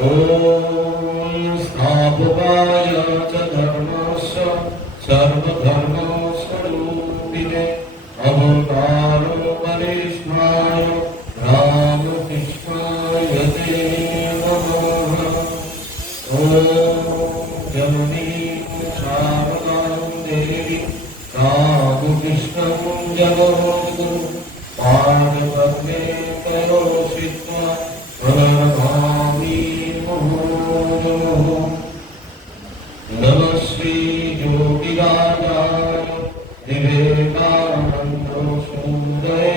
ओम स्थापकाय च धर्मस्य सर्वधर्मस्वरूपिणे अवतारो वरिष्ठाय रामकृष्णाय ते नमः। ओम जननी शारदां देवी रामकृष्णं जगद्गुरु पादपद्मे करोषित्वा प्रणमामि मुहुर्मुहुः। नमः श्री योगिराजाय विवेकानन्द सुन्दरे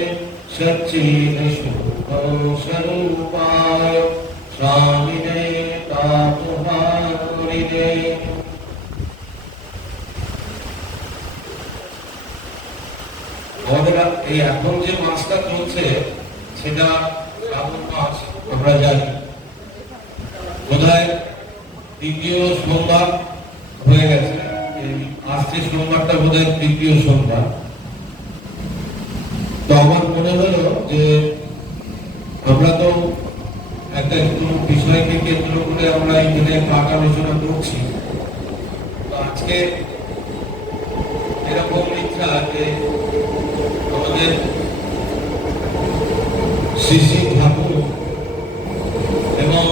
सच्चिदशुभस्वरूपाय स्वामिने तापहारिणे। আমাদের এই এখন যে মাসটা চলছে সেটা শ্রাবণ মাস, আমরা জানি বোধহয় তৃতীয় সোমবার হয়ে গেছে। আসছে সোমবারটা বোধহয় তৃতীয় সোমবার। তো আমার মনে হলো যে আমরা তো একটা একটু বিষয়কে কেন্দ্র করে আমরা এখানে পাঠ আলোচনা করছি। তো আজকে এরকম ইচ্ছা যে আমাদের শ্রী শ্রী ঠাকুর এবং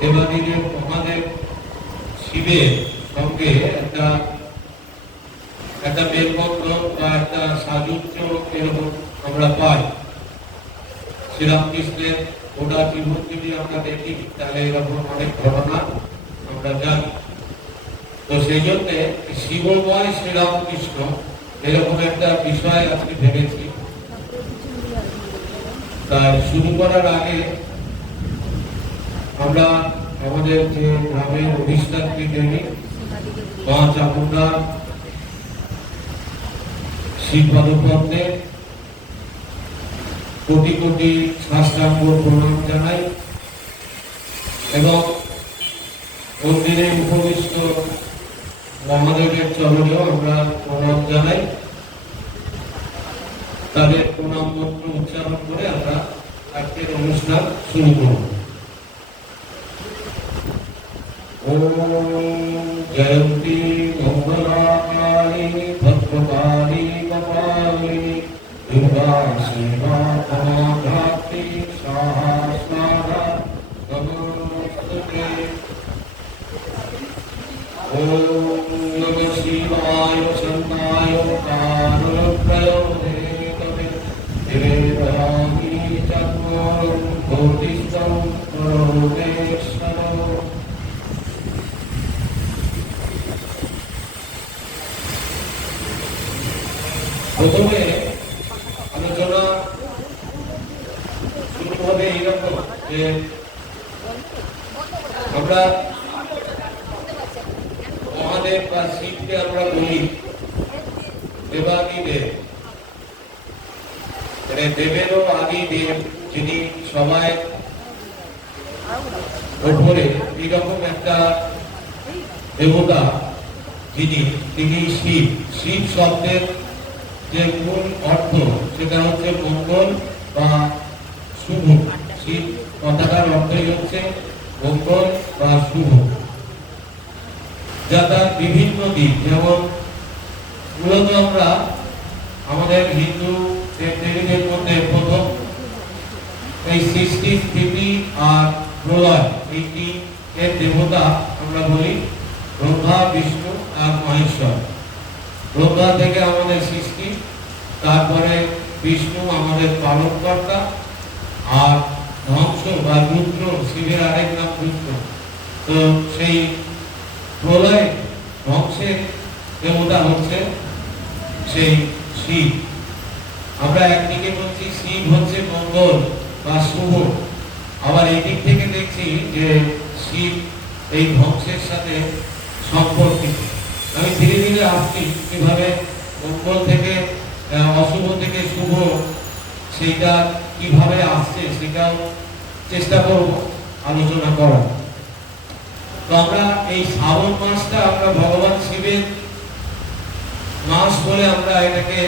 দেবাদিদেব মহাদেব শিবের সঙ্গে একটা মেলবন্ধন বা একটা সাযুজ্য এরকম আমরা পাই। শ্রীরামকৃষ্ণের গোটা জীবন যদি আমরা দেখি তাহলে এরকম অনেক ঘটনা আমরা জানি। তো সেই জন্যে শিবময় শ্রীরামকৃষ্ণ এরকম একটা বিষয় আজকে ভেবেছি। তাই শুরু করার আগে আমরা আমাদের যে গ্রামের অধিষ্ঠাত্রী দেবী মা চামুণ্ডা শিবপাদপদ্মে কোটি কোটি সাষ্টাঙ্গ প্রণাম জানাই এবং মন্দিরে উপবিষ্ট মহাদেবের চরণেও আমরা প্রণাম জানাই। তাদের প্রণাম মন্ত্র উচ্চারণ করে আমরা আজকের অনুষ্ঠান শুরু করব। ওম জয়ন্তী মঙ্গলাকালী ভদ্রকালী কপালিনী দুর্গা শিবা ধনধাত্রী সহস্রাধা নমস্তুতে। ओम नमः शिवाय शंकाय कारुण्यप्रयोगे तवे देवयानी चत्वारं ज्योतिषं परमेश्वरो। প্রথমে আলোচনা শুরু হবে এইরকম যে আমরা মহাদেব বা শিবকে আমরা বলি দেবাদিদেব, দেবেরও আদি দেব, যিনি সবাই উপরে এরকম একটা দেবতা তিনি শিব। শিব শব্দের যে মূল অর্থ সেটা হচ্ছে মঙ্গল বা শুভ। শিব কথাটার অর্থই হচ্ছে মঙ্গল বা শুভ, যা তার বিভিন্ন দিক। যেমন মূলত আমরা আমাদের হিন্দু দেবদেবীদের মধ্যে প্রথম এই সৃষ্টি স্থিতি আর প্রলয় এই তিন এর দেবতা আমরা বলি ব্রহ্মা, বিষ্ণু আর মহেশ্বর। ব্রহ্মা থেকে আমাদের সৃষ্টি, তারপরে বিষ্ণু আমাদের পালনকর্তা, আর ধ্বংস বা রুদ্র শিবের আরেক নাম রুদ্র। তো সেই প্রলয় ধ্বংসের দেবতা হচ্ছে সেই শিব। আমরা একদিকে বলছি শিব হচ্ছে মঙ্গল বা শুভ, আবার এই দিক থেকে দেখছি যে শিব এই ধ্বংসের সাথে সম্পর্কিত। আমি ধীরে ধীরে আসছি কিভাবে মঙ্গল থেকে অশুভ অশুভ থেকে শুভ সেইটা কিভাবে আসছে সেটাও চেষ্টা করব আলোচনা করার। তো আমরা এই শ্রাবণ মাসটা আমরা ভগবান শিবের মাস বলে আমরা এটাকে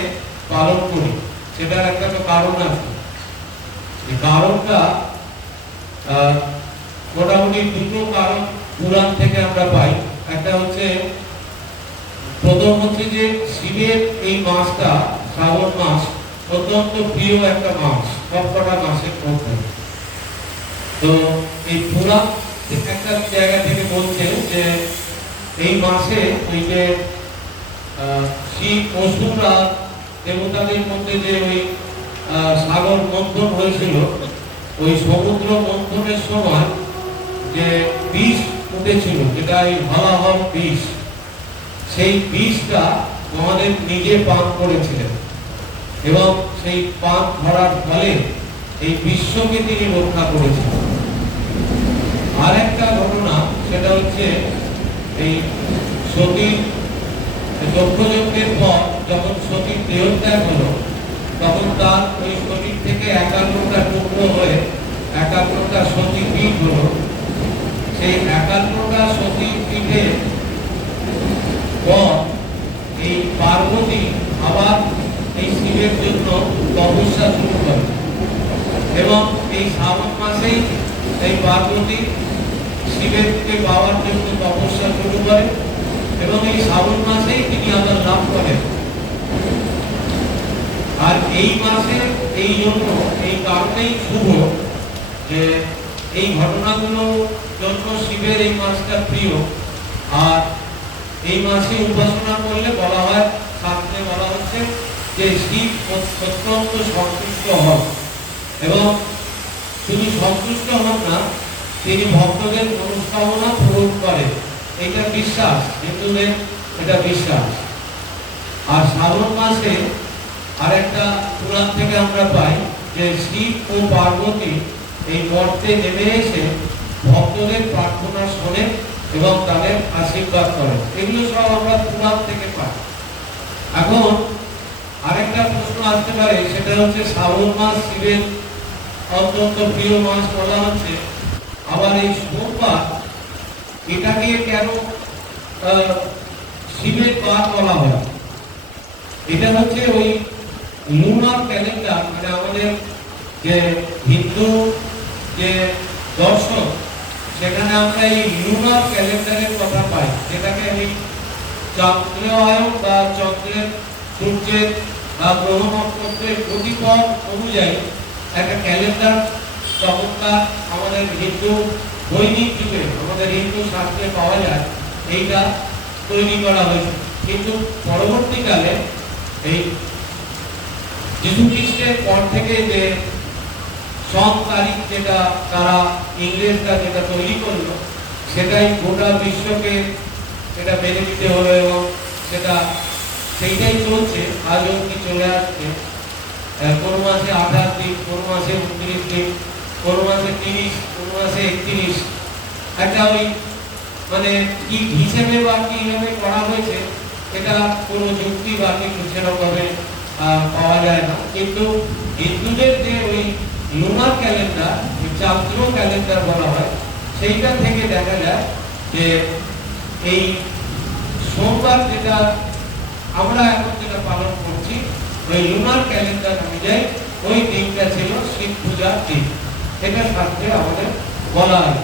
পালন করি। সেটার একটা তো কারণ আছে। এই কারণটা মোটামুটি দুটো কারণ পুরাণ থেকে আমরা পাই। একটা হচ্ছে, প্রথম হচ্ছে যে শিবের এই মাসটা শ্রাবণ মাস অত্যন্ত প্রিয় একটা মাস সবকটা মাসের মধ্যে। তো এই পুরাণ একটা জায়গা থেকে বলছে যে এই মাসে ওই যে শিব অসুররা দেবতাদের মধ্যে যে ওই সাগর মন্থন হয়েছিল, ওই সমুদ্র মন্থনের সময় যে বিষ উঠেছিল, যেটা এই হলাহল বিষ, সেই বিষটা মহাদেব নিজে পান করেছিলেন এবং সেই পান ধরার ফলে এই বিশ্বকে তিনি রক্ষা করেছিলেন। আর একটা ঘটনা, সেটা হচ্ছে এই সতীর দক্ষযজ্ঞের পর যখন সতীর দেহত্যাগ হলো, তখন তার ওই শরীর থেকে 51টা টুকরো হয়ে 51টা সতী পীঠ হলো। সেই 51টা সতী পীঠের পর এই পার্বতী আবার এই শিবের জন্য তপস্যা শুরু করে এবং এই শ্রাবণ মাসেই এই পার্বতী শিবেরকে পাওয়ার জন্য তপস্যা শুরু করে এবং এই শ্রাবণ মাসেই তিনি আবার লাভ করেন। আর এই মাসে এই জন্য এই কারণেই শুভ যে এই ঘটনাগুলো জন্য শিবের এই মাসটা প্রিয়। আর এই মাসে উপাসনা করলে বলা হয়, শাস্ত্রে বলা হচ্ছে যে শিব অত্যন্ত সন্তুষ্ট হন এবং তিনি সন্তুষ্ট হন না, তিনি ভক্তদের মনস্কামনা পূরণ করেন। এটা বিশ্বাস, হিন্দুদের এটা বিশ্বাস। আর শ্রাবণ মাসে আরেকটা পুরাণ থেকে আমরা পাই যে শিব ও পার্বতী এই মর্তে নেমে এসে ভক্তদের প্রার্থনা শোনেন এবং তাদের আশীর্বাদ করেন। এগুলো সব আমরা পুরাণ থেকে পাই। এখন আরেকটা প্রশ্ন আসতে পারে, সেটা হচ্ছে শ্রাবণ মাস শিবের অত্যন্ত প্রিয় মাস বলা হচ্ছে, আবার এই সোমবার এটাকে কেন শিবের বার বলা হয়? এটা হচ্ছে ওই লুনার ক্যালেন্ডার, মানে আমাদের যে হিন্দু যে দর্শন, সেখানে আমরা এই লুনার ক্যালেন্ডারের কথা পাই, যেটাকে ওই চন্দ্রায়ন বা চন্দ্রের সূর্যের বা গ্রহ নক্ষত্রের গতিপথ অনুযায়ী একটা ক্যালেন্ডার তখনকার আমাদের হিন্দু দৈনিক যুগে আমাদের হিন্দু শাস্ত্রে পাওয়া যায়, এইটা তৈরি করা হয়েছে। কিন্তু পরবর্তীকালে এই যীশু খ্রিস্টের পর থেকে যে সন তারিখ যেটা তারা ইংরেজরা যেটা তৈরি করলো, সেটাই গোটা বিশ্বকে এটা মেনে নিতে হলো এবং সেটা সেইটাই চলছে আজ অব্দি চলে আসছে। কোনো মাসে 28 দিন, কোনো মাসে 29 দিন, কোনো মাসে 30, কোনো মাসে 31। একটা ওই মানে কি হিসেবে বা কিভাবে করা হয়েছে এটা কোনো যুক্তি বা কিছু সেরকমভাবে পাওয়া যায় না। কিন্তু হিন্দুদের যে ওই লুনার ক্যালেন্ডার, চান্দ্র ক্যালেন্ডার বলা হয়, সেইটা থেকে দেখা যায় যে এই সোমবার যেটা আমরা এখন যেটা পালন করছি, ওই লুনার ক্যালেন্ডার অনুযায়ী ওই দিনটা ছিল শিব পূজার দিন। এটা শাস্ত্রে আমাদের বলা হয়।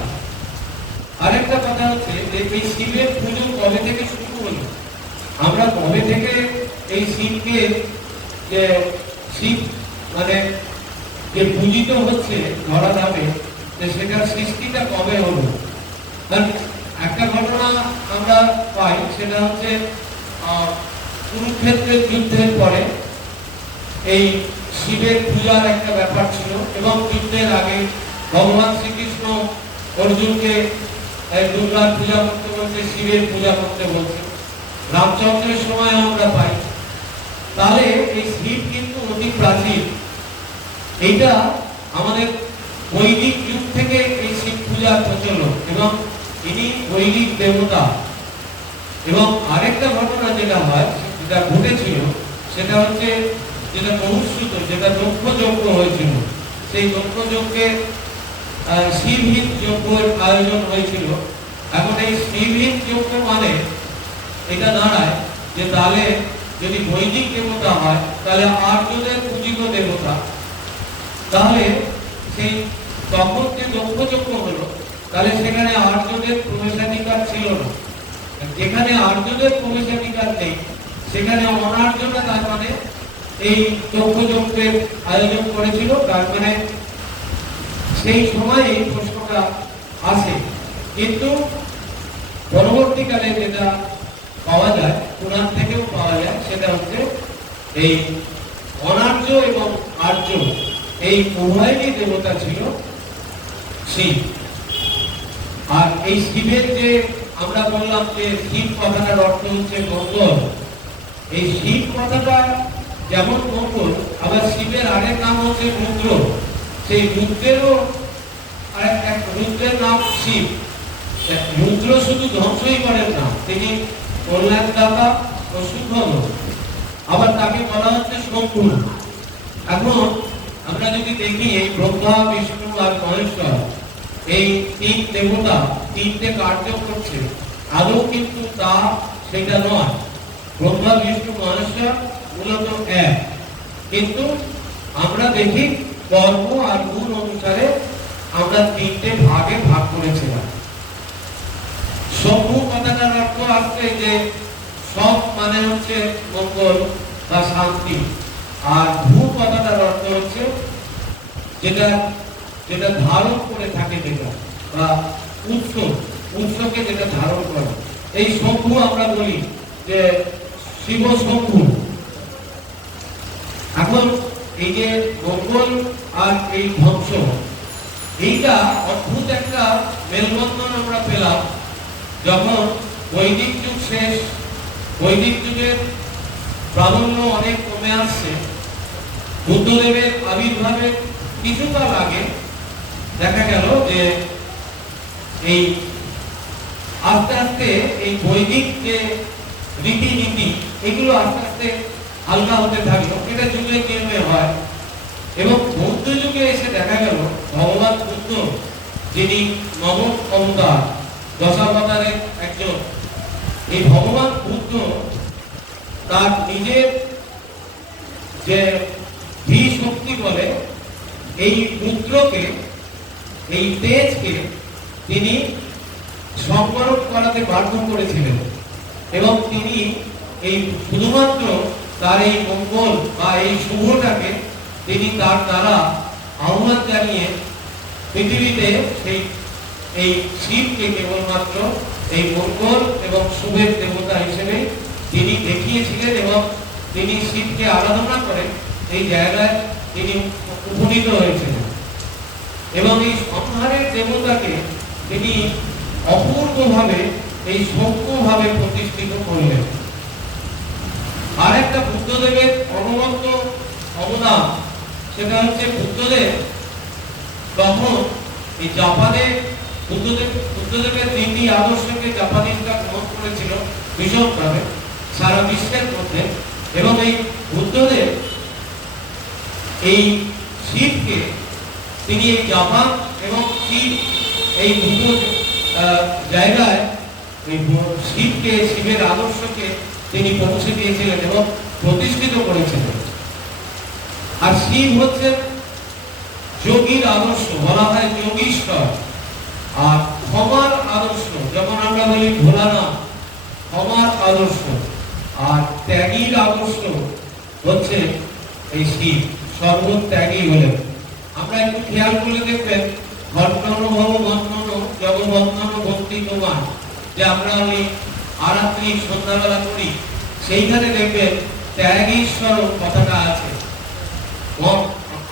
আরেকটা কথা হচ্ছে যে এই শিবের পুজো কবে থেকে শুরু হলো, আমরা কবে থেকে এই শিবকে যে শিব মানে যে পূজিত হচ্ছে ধরা যাবে, সেটার সৃষ্টিটা কবে হলো। একটা ঘটনা আমরা পাই, সেটা হচ্ছে কুরুক্ষেত্রের যুদ্ধের পরে এই শিবের পূজার একটা ব্যাপার ছিল এবং যুদ্ধের আগে ভগবান শ্রীকৃষ্ণ অর্জুনকে দুর্গার পূজা করতে বলছে, শিবের পূজা করতে বলছে। রামচন্দ্রের সময় আমরা পাই। তাহলে এই শিব কিন্তু অতি প্রাচীন। এইটা আমাদের বৈদিক যুগ থেকে এই শিব পূজার প্রচলন এবং ইনি বৈদিক দেবতা। এবং আরেকটা ঘটনা যেটা হয়, যেটা ঘটেছিল, সেটা হচ্ছে যেটা বহুশ্রুত, যেটা দক্ষ যজ্ঞ হয়েছিল, সেই দক্ষ যজ্ঞে শিবহীন যজ্ঞের আয়োজন হয়েছিল। এখন এই শিবহীন যজ্ঞ মানে এটা দাঁড়ায় যে তাহলে যদি বৈদিক দেবতা হয় তাহলে আর্যদের পূজিত দেবতা, তাহলে সেই তখন যে দক্ষ যজ্ঞ হলো তাহলে সেখানে আর্যদের প্রবেশাধিকার ছিল না। যেখানে আর্যদের প্রবেশাধিকার নেই সেখানে অনার্যরা তার মানে এই দক্ষ যজ্ঞের আয়োজন করেছিল। তার মানে সেই সময় এই প্রশ্নটা আসে, কিন্তু পরবর্তীকালে যেটা পাওয়া যায়, পুরাণ থেকেও পাওয়া যায়, সেটা হচ্ছে এই অনার্য এবং আর্য এই উভয়েরই দেবতা ছিল শিব। আর এই শিবের যে আমরা বললাম যে শিব কথাটার অর্থ হচ্ছে মঙ্গল, এই শিব কথাটা যেমন মঙ্গল, আবার শিবের আরেক নাম হচ্ছে রুদ্র। সেই রুদ্রেরও এক রুদ্রের নাম শিব। রুদ্র শুধু ধ্বংসই করেন না, তিনি কল্যাণদাতা ও সুখদ, আবার তাকে বলা হচ্ছে শম্ভু। এখন আমরা যদি দেখি এই ব্রহ্মা, বিষ্ণু আর মহেশ্বর এই তিন দেবতা তিনটে কার্য করছে, আদৌ কিন্তু তা সেটা নয়। ব্রহ্মা, বিষ্ণু, মহেশ্বর মূলত এক, কিন্তু আমরা দেখি কর্ম আর গুণ অনুসারে আমরা তিনটে ভাগে ভাগ করেছিলাম। শম্ভু কথাটার অর্থ আসছে যে সব মানে হচ্ছে মঙ্গল বা শান্তি, আর ভূ কথাটার অর্থ হচ্ছে যেটা যেটা ধারণ করে থাকে, যেটা বা উৎসকে যেটা ধারণ করে। এই শম্ভু আমরা বলি যে শিব শম্ভু। এখন এই যে মঙ্গল আর এই ধ্বংস, এইটা অদ্ভুত একটা মেলবন্ধন আমরা পেলাম যখন বৈদিক যুগ শেষ, বৈদিক যুগের প্রাধান্য অনেক কমে আসছে। বুদ্ধদেবের আবির্ভাবের কিছুকাল আগে দেখা গেল যে এই আস্তে আস্তে এই বৈদিক যে রীতিনীতি এগুলো আস্তে আস্তে হালকা হতে থাকলো। এটা যুগে নিয়মে হয়, এবং বৌদ্ধ যুগে এসে দেখা গেল ভগবান বুদ্ধ, যিনি নবম অবতার, দশাবতারের একজন, এই ভগবান বুদ্ধ তার নিজের যে ধী শক্তি বলে এই রুদ্রকে, এই তেজকে তিনি সংবরণ করাতে বাধ্য করেছিলেন, এবং তিনি এই শুধুমাত্র তার এই মঙ্গল বা এই শুভটাকে তিনি তার দ্বারা আহ্বান জানিয়ে পৃথিবীতে সেই এই শিবকে কেবলমাত্র এই মঙ্গল এবং শুভের দেবতা হিসেবে তিনি দেখিয়েছিলেন, এবং তিনি শিবকে আরাধনা করে এই জায়গায় তিনি উপনীত হয়েছিলেন, এবং এই সংহারের দেবতাকে তিনি অপূর্বভাবে এই সভ্যভাবে প্রতিষ্ঠিত করলেন। আর একটা বুদ্ধদেবের অনবদ্য অবদান, সেটা হচ্ছে বুদ্ধদেব তখন এই জাপানে বুদ্ধদেবের তিনটি আদর্শকে জাপানিজরা গ্রহণ করেছিল ভীষণভাবে সারা বিশ্বের মধ্যে, এবং এই বুদ্ধদেব এই শিবকে তিনি এই জাপান এবং শিব এই দুটো জায়গায় শিবকে, শিবের আদর্শকে তিনি পৌঁছে দিয়েছিলেন এবং প্রতিষ্ঠিত করেছিলেন। আর শিব হচ্ছেন যোগীর আদর্শ, বলা হয় যোগীশ্বর। আর ক্ষমার আদর্শ, যখন আমরা বলি ভোলানাথ, ক্ষমার আদর্শ। আর ত্যাগীর আদর্শ হচ্ছে এই শিব, সর্বত্যাগী বলে। আমরা একটু খেয়াল করে দেখবেন, ঘটনানুভব বন্ধন জগবন্ধন ভক্তি তোমার, যে আমরা ওই আরাত্রি সন্ধ্যাবেলা করি, সেইখানে দেখবেন ত্যাগীশ্বর কথাটা আছে।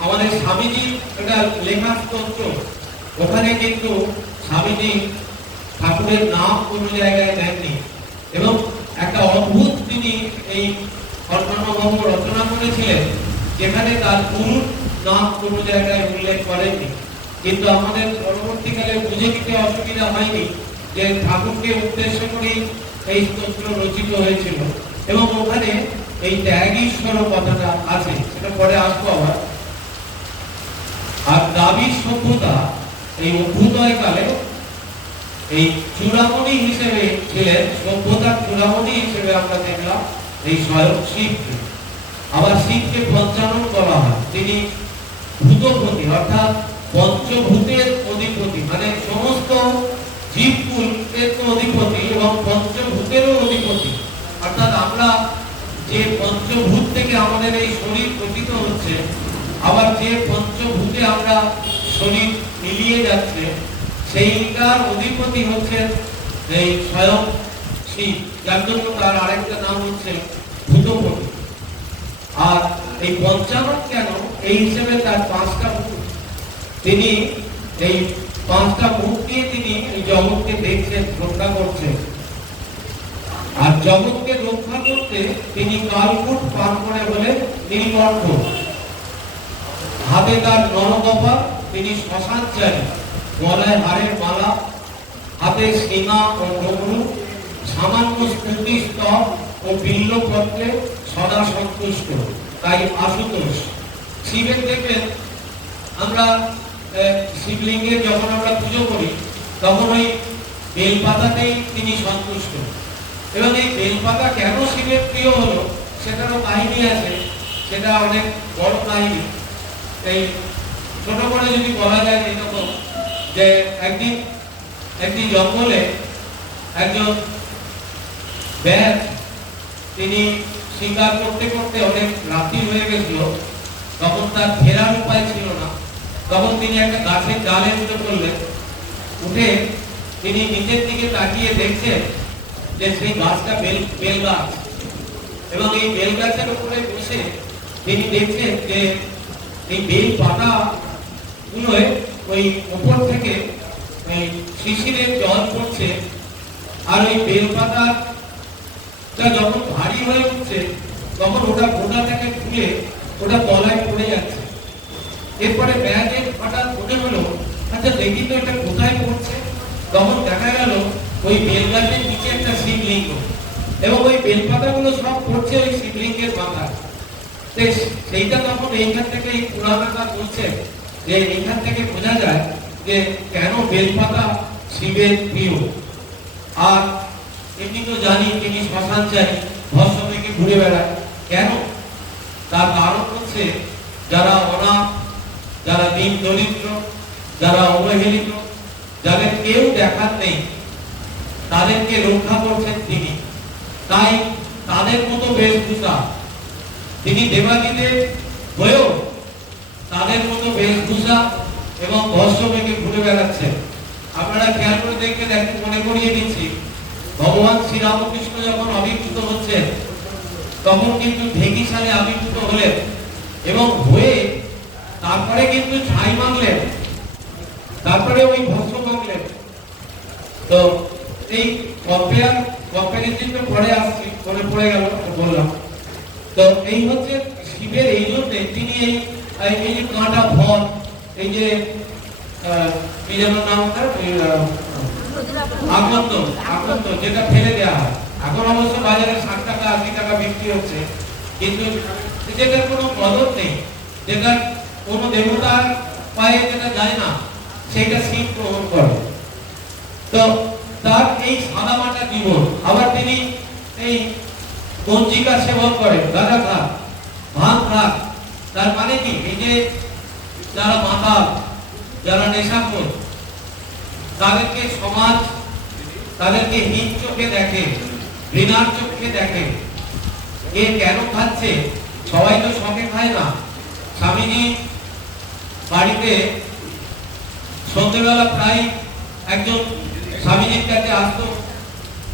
আমাদের স্বামীজি এটা লেখা স্তোত্র, ওখানে কিন্তু স্বামীজি ঠাকুরের নাম কোন জায়গায় দেননি, এবং একটা অদ্ভুত তিনি এই ঘটনানুভব রচনা করেছিলেন, যেখানে তার গুরুর নাম কোন জায়গায় উল্লেখ করেননি। কিন্তু আমাদের পরবর্তীকালে বুঝে নিতে অসুবিধা হয়নি যে ঠাকুরকে উদ্দেশ্য করে এই স্তোত্র রচিত হয়েছিল, এবং ওখানে এই ত্যাগ ঈশ্বর কথাটা আছে, সেটা পরে আসবো আবার। আর দ্রাবিড় সভ্যতা এই অভ্যুদয় কালে এই চূড়ামণি হিসেবে ছিলেন, সভ্যতার চূড়ামণি হিসেবে আমরা দেখলাম এই স্বয়ং শিবকে। আবার শিবকে পঞ্চানন করা হয়, তিনি ভূতপতি অর্থাৎ পঞ্চভূতের অধিপতি, মানে সমস্ত জীবকুলের অধিপতি এবং পঞ্চভূতেরও অধিপতি। অর্থাৎ আমরা যে পঞ্চভূত থেকে আমাদের এই শরীর গঠিত হচ্ছে, আবার যে পঞ্চভূতে আমরা শরীর মিলিয়ে যাচ্ছে, সেইটার অধিপতি হচ্ছেন এই স্বয়ং শিব, যার জন্য তার আরেকটা নাম হচ্ছে ভূতপতি। আর এই পঞ্চানন কেন, এই হিসেবে তার পাঁচটা মুখ, তিনি এই পাঁচটা মুখ দিয়ে তিনি এই জগৎকে দেখছেন, রক্ষা করছেন। আর জগৎকে রক্ষা করতে তিনি কালকূট পান করে বলে নীলকণ্ঠ, হাতে তার নরকপা, তিনি শ্মশানচারী, গলায় হাড়ের মালা, হাতে সিঙা ও ডমরু, সামান্য স্তুতি স্তব ও বিল্লপত্রে সদা সন্তুষ্ট, তাই আশুতোষ। শিবের দেখবেন আমরা শিবলিঙ্গে যখন আমরা পুজো করি, তখন ওই বেলপাতাতেই তিনি সন্তুষ্ট। এবং এই বেলপাতা কেন শিবের প্রিয় হলো, সেটারও কাহিনী আছে, সেটা অনেক বড় কাহিনী। এই ছোট করে যদি বলা যায় এরকম, যে একদিন জঙ্গলে একজন ব্যাস, তিনি শিকার করতে করতে অনেক রাত্রি হয়ে গেছিল, তখন তার ফেরার উপায় ছিল না। তখন তিনি একটা গাছের ডালে উঠে পড়লেন। উঠে তিনি নিচের দিকে তাকিয়ে দেখছেন যে সেই গাছটা বেল গাছ, এবং এই বেল গাছের উপরে বসে তিনি দেখছেন যে এই বেল পাতা গুলোয় ওই উপর থেকে ওই শিশিরের জল পড়ছে, আর ওই বেল পাতাটা যখন ভারী হয়ে উঠছে, তখন ওটা গোটা থেকে খুলে ওটা তলায় পড়ে যাচ্ছে। এরপরে ব্যাগের হঠাৎ মনে হলো, আচ্ছা দেখি তো এটা কোথায় পড়ছে। তখন দেখা গেল ওই বেল গাছের নিচে একটা শিবলিঙ্গ, এবং ওই বেলপাতাগুলো সব পড়ছে ওই শিবলিঙ্গের মাথায়। সেইটা তখন এইখান থেকে এই পুরাণটা বলছে যে এইখান থেকে বোঝা যায় যে কেন বেলপাতা শিবের প্রিয়। আর এমনি তো জানি তিনি শ্মশানচারী, ভস্ম থেকে ঘুরে বেড়ায়। কেন? তার কারণ হচ্ছে যারা অনাথ, যারা দিন দরিদ্র, যারা অবহেলিত, যাদের কেউ দেখার নেই, তাদেরকে রক্ষা করছেন তিনি। তাই তাদের মতো বেশভূষা, তিনি দেবাদিদেব হয়েও তাদের মতো বেশভূষা এবং ভস্ম মেখে ঘুরে বেড়াচ্ছেন। আপনারা খেয়াল করে দেখবেন, একটু মনে করিয়ে দিচ্ছি, ভগবান শ্রীরামকৃষ্ণ যখন আবির্ভূত হচ্ছেন, তখন কিন্তু ঢেকিশালে আবির্ভূত হলেন, এবং হয়ে তারপরে কিন্তু ছাই মাগলেন, তারপরে ওই ভস্ম মাগলেন। তো এই কম্পারিজনটা পরে আসছি, মনে পড়ে গেল বললাম। তো এই হচ্ছে শিবের, এই জন্য তিনি এই যে কাঁটা ফল, এই যে কি যেন নাম ওটা, আকন্দ যেটা ফেলে দেওয়া হয়, এখন অবশ্য বাজারে 60 টাকা 80 টাকা বিক্রি হচ্ছে, কিন্তু যেটার কোনো কদর নেই, যেটার কোনো দেবতার পায়ে যেটা যায় না, সেইটা শিব গ্রহণ করে। তো তার এই সাদামাটা জীবন। আবার তিনি এই গঞ্জিকা সেবন করেন, গাঁজা খান, ভাঙ খান। তার মানে কি, এই যে যারা মাতাল, যারা নেশাখোর, তাদেরকে সমাজ তাদেরকে হীন চোখে দেখে, ঘৃণার চোখে দেখে। এ কেন খাচ্ছে? সবাই তো শখে খায় না। স্বামীজি বাড়িতে সন্ধ্যেবেলা প্রায় একজন স্বামীজির কাছে আসতো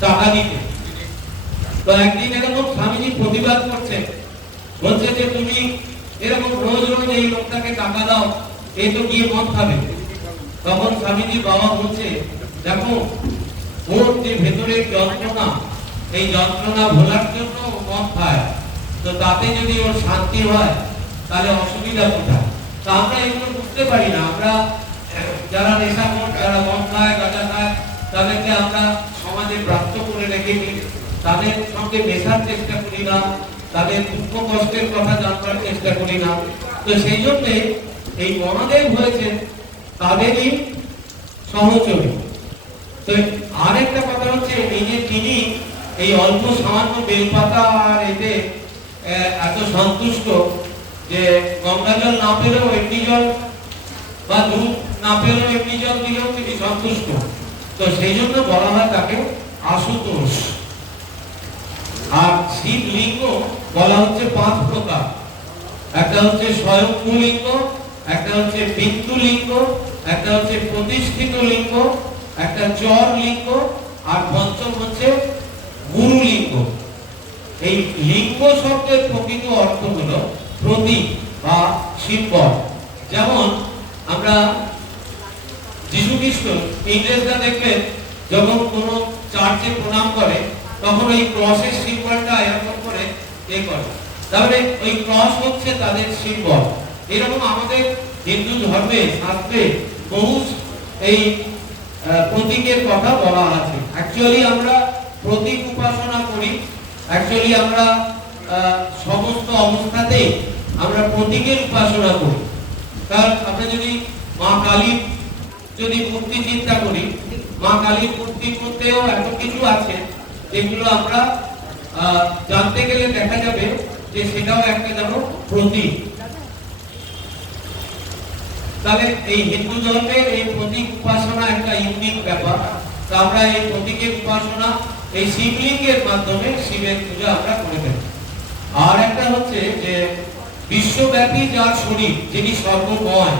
টাকা দিতে। তো একদিন এরকম স্বামীজি প্রতিবাদ করছে, বলছে যে তুমি এরকম রোজ রোজ এই লোকটাকে টাকা দাও, এই তো গিয়ে মদ খাবে। তখন স্বামীজি বাবা বলছে, দেখো ওর যে ভেতরের যন্ত্রণা, এই যন্ত্রণা ভোলার জন্য মদ খায়, তো তাতে যদি ওর শান্তি হয় তাহলে অসুবিধা কোথায়? তা আমরা এগুলো বুঝতে পারি না। আমরা যারা নেশাখোর, যারা মদ খায়, গাঁজা খায়, তাদেরকে আমরা সমাজে প্রাপ্ত করে রেখে দিই, তাদের সঙ্গে মেশার চেষ্টা করি না, তাদের দুঃখ কষ্টের কথা জানবার চেষ্টা করি না। তো সেই জন্য এই মহাদেব হয়েছে তাদেরই সহচরী। তো আরেকটা কথা হচ্ছে এই যে তিনি এই অল্প সামান্য বেলপাতা আর এতে এত সন্তুষ্ট যে গঙ্গা জল না পেলেও এমনি জল বা দুধ না পেলেও এমনি জল দিলেও তিনি সন্তুষ্ট। তো সেই জন্য বলা হয় তাকে আশুতোষ। আর শিবলিঙ্গ বলা হচ্ছে 5 প্রকার। একটা হচ্ছে স্বয়ম্ভু লিঙ্গ, একটা হচ্ছে বিন্দু লিঙ্গ, একটা হচ্ছে প্রতিষ্ঠিত লিঙ্গ, একটা চর লিঙ্গ, আর পঞ্চম হচ্ছে গুরু লিঙ্গ। এই লিঙ্গ শব্দের প্রকৃত অর্থ হলো প্রতীক বা সিম্বল। যেমন আমরা যিশু খ্রিস্ট ইংরেজরা দেখবেন যখন কোন চার্চে প্রণাম করে তখন ওই ক্রসের সিম্বলটা এরকম করে করে, তাহলে ওই ক্রস হচ্ছে তাদের সিম্বল। এরকম আমাদের হিন্দু ধর্মে শাস্ত্রে বহু এই প্রতীকের কথা বলা আছে। অ্যাকচুয়ালি আমরা প্রতীক উপাসনা করি, অ্যাকচুয়ালি আমরা সমস্ত অবস্থাতেই আমরা প্রতীকের উপাসনা করি। কারণ আমরা যদি মা কালীর যদি মূর্তি চিন্তা করি, মা কালীর মূর্তির মধ্যেও এত কিছু আছে যেগুলো আমরা জানতে গেলে দেখা যাবে যে সেটাও একটা যেন প্রতীক। তাহলে এই হিন্দু ধর্মের এই প্রতীক উপাসনা একটা ইউনিক ব্যাপার। তো আমরা এই প্রতীকের উপাসনা এই শিবলিঙ্গের মাধ্যমে শিবের পূজা আমরা করে থাকি। আর একটা হচ্ছে যে বিশ্বব্যাপী যার শরীর, যিনি সর্বময়,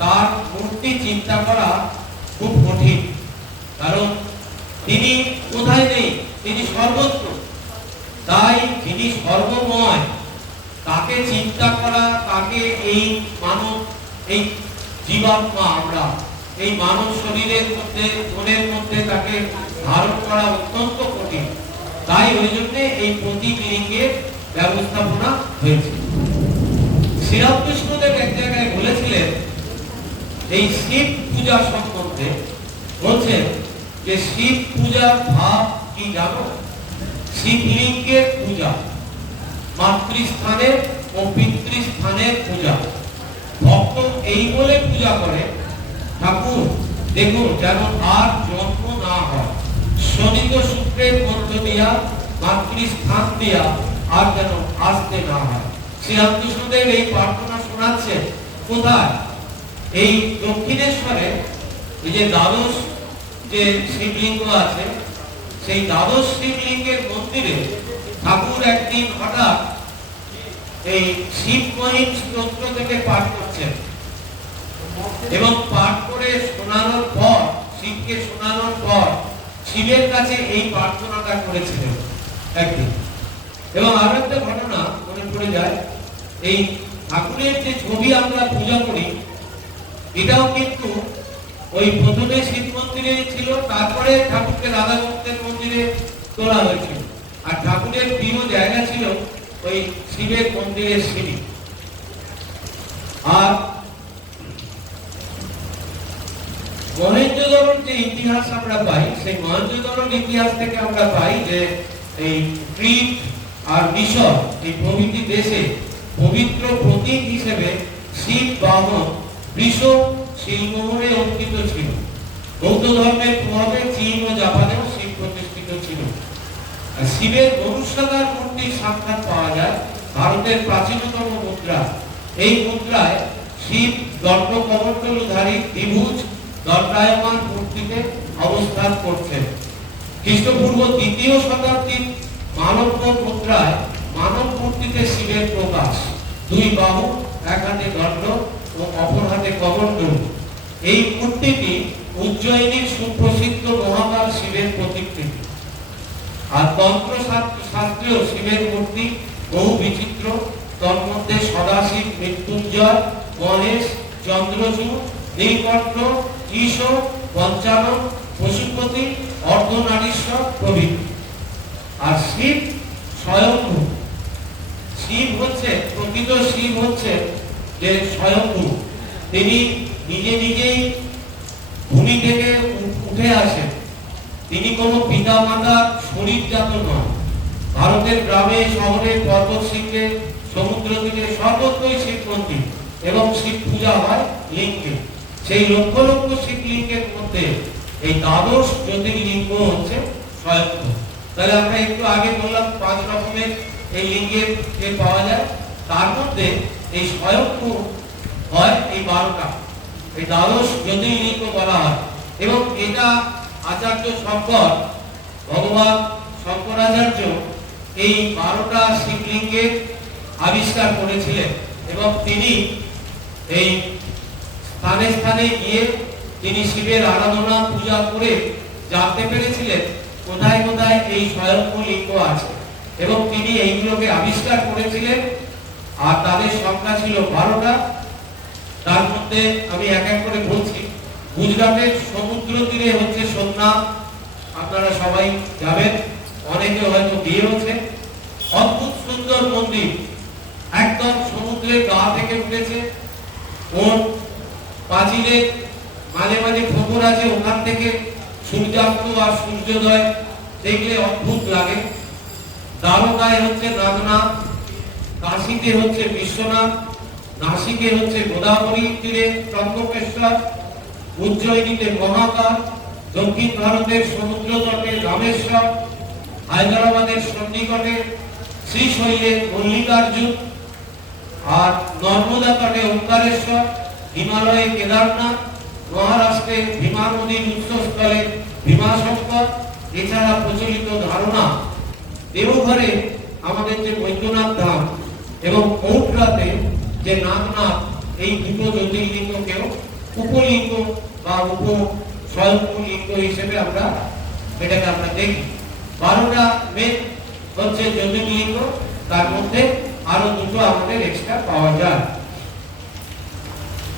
তার মূর্তি চিন্তা করা খুব কঠিন। কারণ তিনি কোথায় নেই, তিনি সর্বত্র। তাই যিনি সর্বময় তাকে চিন্তা করা, তাকে এই মানব এই জীবাত্মা আমরা এই মানব শরীরের মধ্যে মনের মধ্যে তাকে ধারণ করা অত্যন্ত কঠিন। তাই ওই জন্য এই প্রতীক লিঙ্গের ব্যবস্থাপনা হয়েছে। শ্রীরামকৃষ্ণদেব এক জায়গায় বলেছিলেন এই শিব পূজা সম্বন্ধে, বলছেন যে শিব পূজার ভাব কি জানো? শিবলিঙ্গের পূজা, মাতৃস্থানের ও পিতৃস্থানের পূজা। ভক্ত এই বলে পূজা করে, ঠাকুর দেখুন যেন আর জন্ম না হয়, শনিত সূত্রের মধ্য দিয়া মাতৃস্থান দিয়া আর যেন আসতে না হয়। শ্রীরামকৃষ্ণদেব এই প্রার্থনা শোনাচ্ছেন কোথায়? এই দক্ষিণেশ্বরে এই যে দ্বাদশ যে শিবলিঙ্গ আছে, সেই দ্বাদশ শিবলিঙ্গের মন্দিরে ঠাকুর একদিন হঠাৎ এই শিব মহিম স্তোত্র থেকে পাঠ করছেন এবং পাঠ করে শোনানোর পর, শিবকে শোনানোর পর শিবের কাছে এই প্রার্থনাটা করেছিলেন একদিন। এবং আরো একটা ঘটনা মনে পড়ে যায়, এই ঠাকুরের যে ছবি আমরা পূজা করি এটাও কিন্তু ওই প্রথমে শিব মন্দিরে ছিল, তারপরে ঠাকুরকে রাধা গোবিন্দের মন্দিরে তোলা হয়েছিল। আর ঠাকুরের প্রিয় জায়গা ছিল ওই শিবের মন্দিরের সিঁড়ি। আর মহেঞ্জোদড়োর যে ইতিহাস আমরা পাই, সেই মহেঞ্জোদড়োর ইতিহাস থেকে আমরা পাই যে এই ক্রিট আর মিশর এই প্রভৃতি দেশে পবিত্র প্রতীক হিসেবে শিব বাহন বৃষ শিলমোহরে অঙ্কিত ছিল। বৌদ্ধ ধর্মের প্রভাবে চীন ও জাপানেও শিব প্রতিষ্ঠিত ছিল। শিবের মনুষ্যাকার মূর্তির সাক্ষাৎ পাওয়া যায় ভারতের প্রাচীনতম মুদ্রা। এই মুদ্রায় শিব দণ্ড কমণ্ডলধারী দ্বিভুজ দণ্ডায়মান মূর্তিতে অবস্থান করছেন। খ্রিস্টপূর্ব 2য় শতাব্দীর মানব মুদ্রায় মানব মূর্তিতে শিবের প্রকাশ, 2 বাহু, এক হাতে দণ্ড ও অপর হাতে কমণ্ডল। এই মূর্তিটি উজ্জয়িনীর সুপ্রসিদ্ধ মহাকাল শিবের প্রতিকৃতি। আর তন্ত্র শাস্ত্রেও শিবের মূর্তি বহু বিচিত্র। তন্মধ্যে সদাশিব, মৃত্যুঞ্জয়, গণেশ, চন্দ্রচূড়, নীলকণ্ঠ, ঈশ, পঞ্চানন, পশুপতি, অর্ধনারীশ্বর প্রভৃতি। আর শিব স্বয়ম্ভু। শিব হচ্ছে প্রকৃত শিব হচ্ছে যে স্বয়ম্ভু, তিনি নিজে নিজেই ভূমি থেকে উঠে আসেন। তিনি কোনো পিতা মাতার শরীরজাত নন, ভারতের গ্রামে শহরে পর্বত শৃঙ্গে সমুদ্র তীরে সর্বত্রই শিব মন্দির এবং শিব পূজা হয় লিঙ্গে। সেই লক্ষ লক্ষ শিবলিঙ্গের মধ্যে এই দ্বাদশ জ্যোতির্লিঙ্গ হচ্ছে স্বয়ম্ভূ। তাহলে আমরা একটু আগে বললাম 5 রকমের এই লিঙ্গের যে পাওয়া যায়, তার মধ্যে এই স্বয়ম্ভূ হয় এই 12টা, এই দ্বাদশ জ্যোতির্লিঙ্গ বলা হয়। এবং এটা আচার্য শঙ্কর, ভগবান শঙ্করাচার্য এই 12টা শিবলিঙ্গের আবিষ্কার করেছিলেন এবং তিনি এই স্থানে স্থানে গিয়ে তিনি শিবের আরাধনা পূজা করে জানতে পেরেছিলেন কোথায় কোথায় এই স্বয়ম্ভূ লিঙ্গ আছে এবং তিনি এইগুলোকে আবিষ্কার করেছিলেন। আর তাদের সংখ্যা ছিল 12টা। তার মধ্যে আমি এক এক করে বলছি। গুজরাটের সমুদ্র তীরে হচ্ছে সোমনাথ, আপনারা সবাই যাবেন, অনেকে হয়তো গিয়েওছে। অদ্ভুত সুন্দর মন্দির, একদম সমুদ্রের গা থেকে উঠেছে। ওর পাঁচিলে মাঝে মাঝে পুকুর আছে, ওখান থেকে সূর্যাস্ত আর সূর্যোদয় দেখলে অদ্ভুত লাগে। দ্বারকায় হচ্ছে নাগনাথ, কাশীতে হচ্ছে বিশ্বনাথ, নাসিকে হচ্ছে গোদাবরী তীরে ত্রম্বকেশ্বর, উজ্জয়িনীতে মহাকাল, দক্ষিণ ভারতের সমুদ্র তটে রামেশ্বর, হায়দ্রাবাদের সন্নিকটে শ্রীশৈলে মল্লিকার্জুন, আর নর্মদা তটে ওঙ্কারেশ্বর, হিমালয়ে কেদারনাথ, মহারাষ্ট্রে ভীমা নদীর উৎসস্থলে ভীমাশঙ্কর। এছাড়া প্রচলিত ধারণা দেওঘরে আমাদের যে বৈদ্যনাথ ধাম এবং কৌটরাতে যে নাগনাথ, এই দুটো জ্যোতির্লিঙ্গকেও উপলিঙ্গ বা উপ স্বয়ম্ভূ লিঙ্গ হিসেবে আমরা দেখি। 12টা মেন হচ্ছে জ্যোতির্লিঙ্গ, তার মধ্যে আরো দুটো আমাদের এক্সট্রা পাওয়া যায়।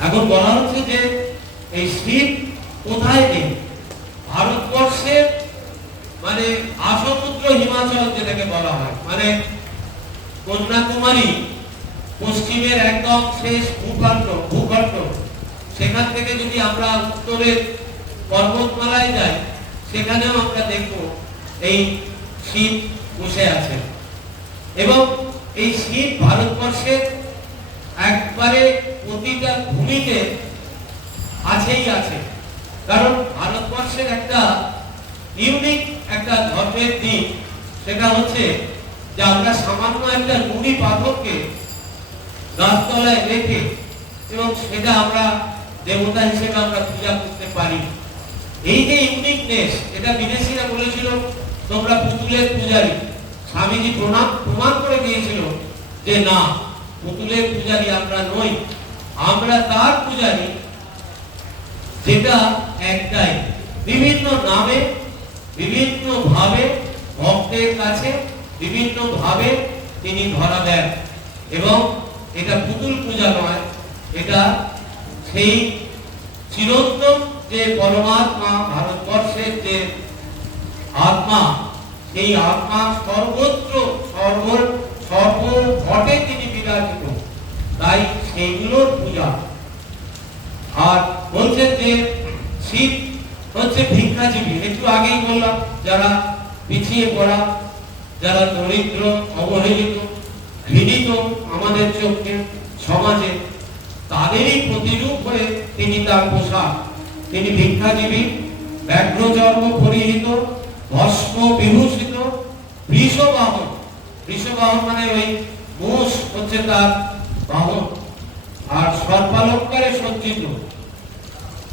এখন বলা হচ্ছে যে এই শিব কোথায় নেই? ভারতবর্ষের মানে আসমুদ্র হিমাচল যেটাকে বলা হয়, মানে কন্যাকুমারী পশ্চিমের একদম শেষ ভূখণ্ড, সেখান থেকে যদি আমরা উত্তরের পর্বতমালায় যাই, সেখানেও আমরা দেখব এই শিব বসে আছে। এবং এই শিব ভারতবর্ষের একবারে প্রতিটা ভূমিতে আছেই আছে। কারণ ভারতবর্ষের একটা ইউনিক একটা ধর্মের দিক, সেটা হচ্ছে যে আমরা সামান্য একটা নুড়ি পাথরকে গাছতলায় রেখে এবং সেটা আমরা দেবতা হিসেবে আমরা পূজা করতে পারি। এই যে ইউনিকনেস, এটা বিদেশিরা বলেছিল তোমরা পুতুলের পূজারী। স্বামীজি প্রমাণ করে দিয়েছিল যে না, পুতুলের পূজারী আমরা নই, আমরা তার পূজারী যেটা একটাই। বিভিন্ন নামে বিভিন্ন ভাবে ভক্তের কাছে বিভিন্ন ভাবে তিনি ধরা দেন। এবং এটা পুতুল পূজা নয়, এটা সেই চিরন্তন যে পরমাত্মা, ভারতবর্ষের যে আত্মা, সেই আত্মা সর্বত্র সর্বঘটে তিনি বিরাজিত, তাই সেইগুলোর পূজা। আর বলছেন যে শিব হচ্ছে ভিক্ষাজীবী। একটু আগেই বললাম, যারা পিছিয়ে পড়া, যারা দরিদ্র, অবহেলিত, ঘৃণিত আমাদের চোখে সমাজে, তাদেরই প্রতিরূপ হয়ে তিনি তার পোশাক। তিনি ভিক্ষাজীবী, ব্যাঘ্রচর্ম পরিহিত, ভস্ম বিভূষিত, বৃষবাহন। বৃষবাহন মানে ওই মোষ হচ্ছে তার বাহন, আর সর্বালঙ্কারে সজ্জিত,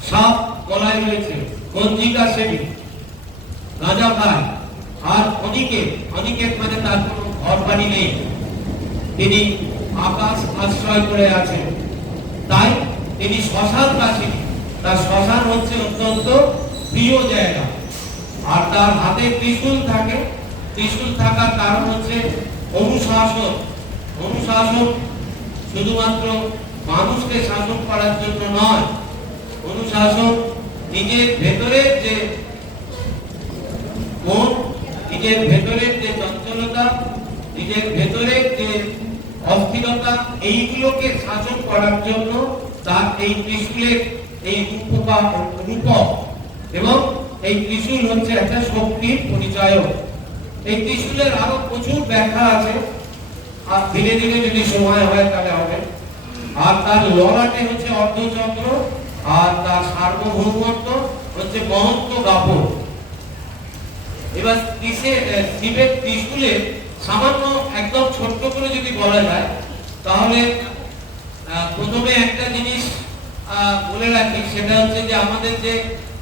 সাপ গলায় রয়েছে, গঞ্জিকা সেবী, গাঁজা খায়, আর অনিকেত মানে তার কোনো ঘর বাড়ি নেই, তিনি আকাশ আশ্রয় করে আছেন। তাই তিনি শ্মশান বাসিনী, তার শ্মশান হচ্ছে অত্যন্ত প্রিয় জায়গা। আর তার হাতে ত্রিশূল থাকে। ত্রিশূল থাকার কারণ হচ্ছে অনুশাসন। অনুশাসন শুধুমাত্র মানুষকে শাসন করার জন্য নয়, অনুশাসন নিজের ভেতরের যে মন, নিজের ভেতরের যে চঞ্চলতা, নিজের ভেতরের যে অস্থিরতা, এইগুলোকে শাসন করার জন্য তার এই ত্রিশূলের এই রূপক। এবং এই ত্রিশূল হচ্ছে একটা শক্তির পরিচয়। এই ত্রিশূলের আরো প্রচুর ব্যাখ্যা আছে, আর ধীরে ধীরে যদি সময় হয় তাহলে হবে। আর তার ললাটে হচ্ছে অর্ধচন্দ্র, আর তার সার্বভৌমত্ব হচ্ছে মহত্ব দাপট। এবার শিবের ত্রিশূলের সামান্য একদম ছোট্ট করে যদি বলা যায়, তাহলে প্রথমে একটা জিনিস বলে রাখি, সেটা হচ্ছে যে আমাদের যে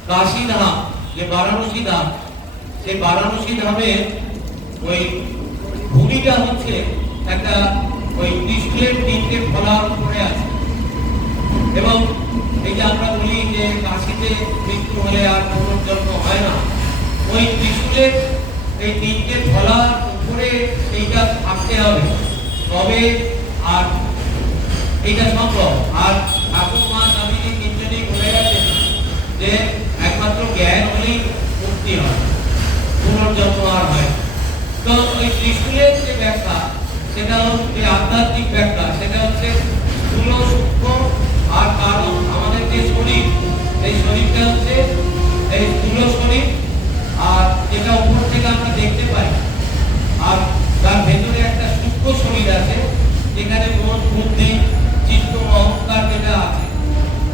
কাশী ধাম, যে বারাণসী ধাম, সেই বারাণসী ধামের ওই ভূমিটা হচ্ছে একটা ওই ত্রিশূলের তিনটে ফলার উপরে আছে। এবং এই যে আমরা বলি যে কাশীতে মৃত্যু হলে আর পুনর্জন্ম হয় না, ওই ত্রিশূলের এই তিনটে ফলার উপরে সেইটা থাকতে হবে, তবে আর এইটা সম্ভব। আর ঠাকুর মা স্বামীজি তিনজনেই বলে গেছেন যে একমাত্র জ্ঞান হলেই মুক্তি হয়, পুনর্জন্ম আর হয়। তো ওই ত্রিশূলের যে ব্যাখ্যা, সেটা হচ্ছে আধ্যাত্মিক ব্যাখ্যা, সেটা হচ্ছে স্থূল সূক্ষ্ম আর কারণ। আমাদের যে শরীর, এই শরীরটা হচ্ছে এই স্থূল শরীর, আর যেটা উপর থেকে আমরা দেখতে পাই, আর তার ভেতরে একটা সূক্ষ্ম শরীর আছে, যেখানে মন, বুদ্ধি, চিত্ত, অহংকার যেটা আছে।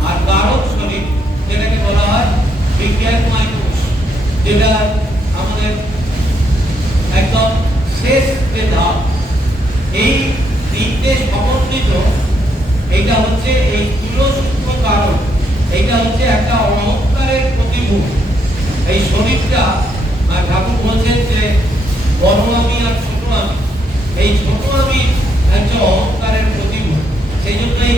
আর কারণ শরীর, যেটাকে বলা হয় বিজ্ঞানময় কোষ, যেটা আমাদের একদম শেষ যে ধাপ। এই তিনটে সমন্বিত, এইটা হচ্ছে এই স্থূল সূক্ষ্ম কারণ, এইটা হচ্ছে একটা অহংকারের প্রতিভূ। এই শরীরটা ঠাকুর বলছেন যে বড় আমি আর ছোট আমি, এই ছোট আমি একটা অহংকারের প্রতিভূ। সেই জন্য এই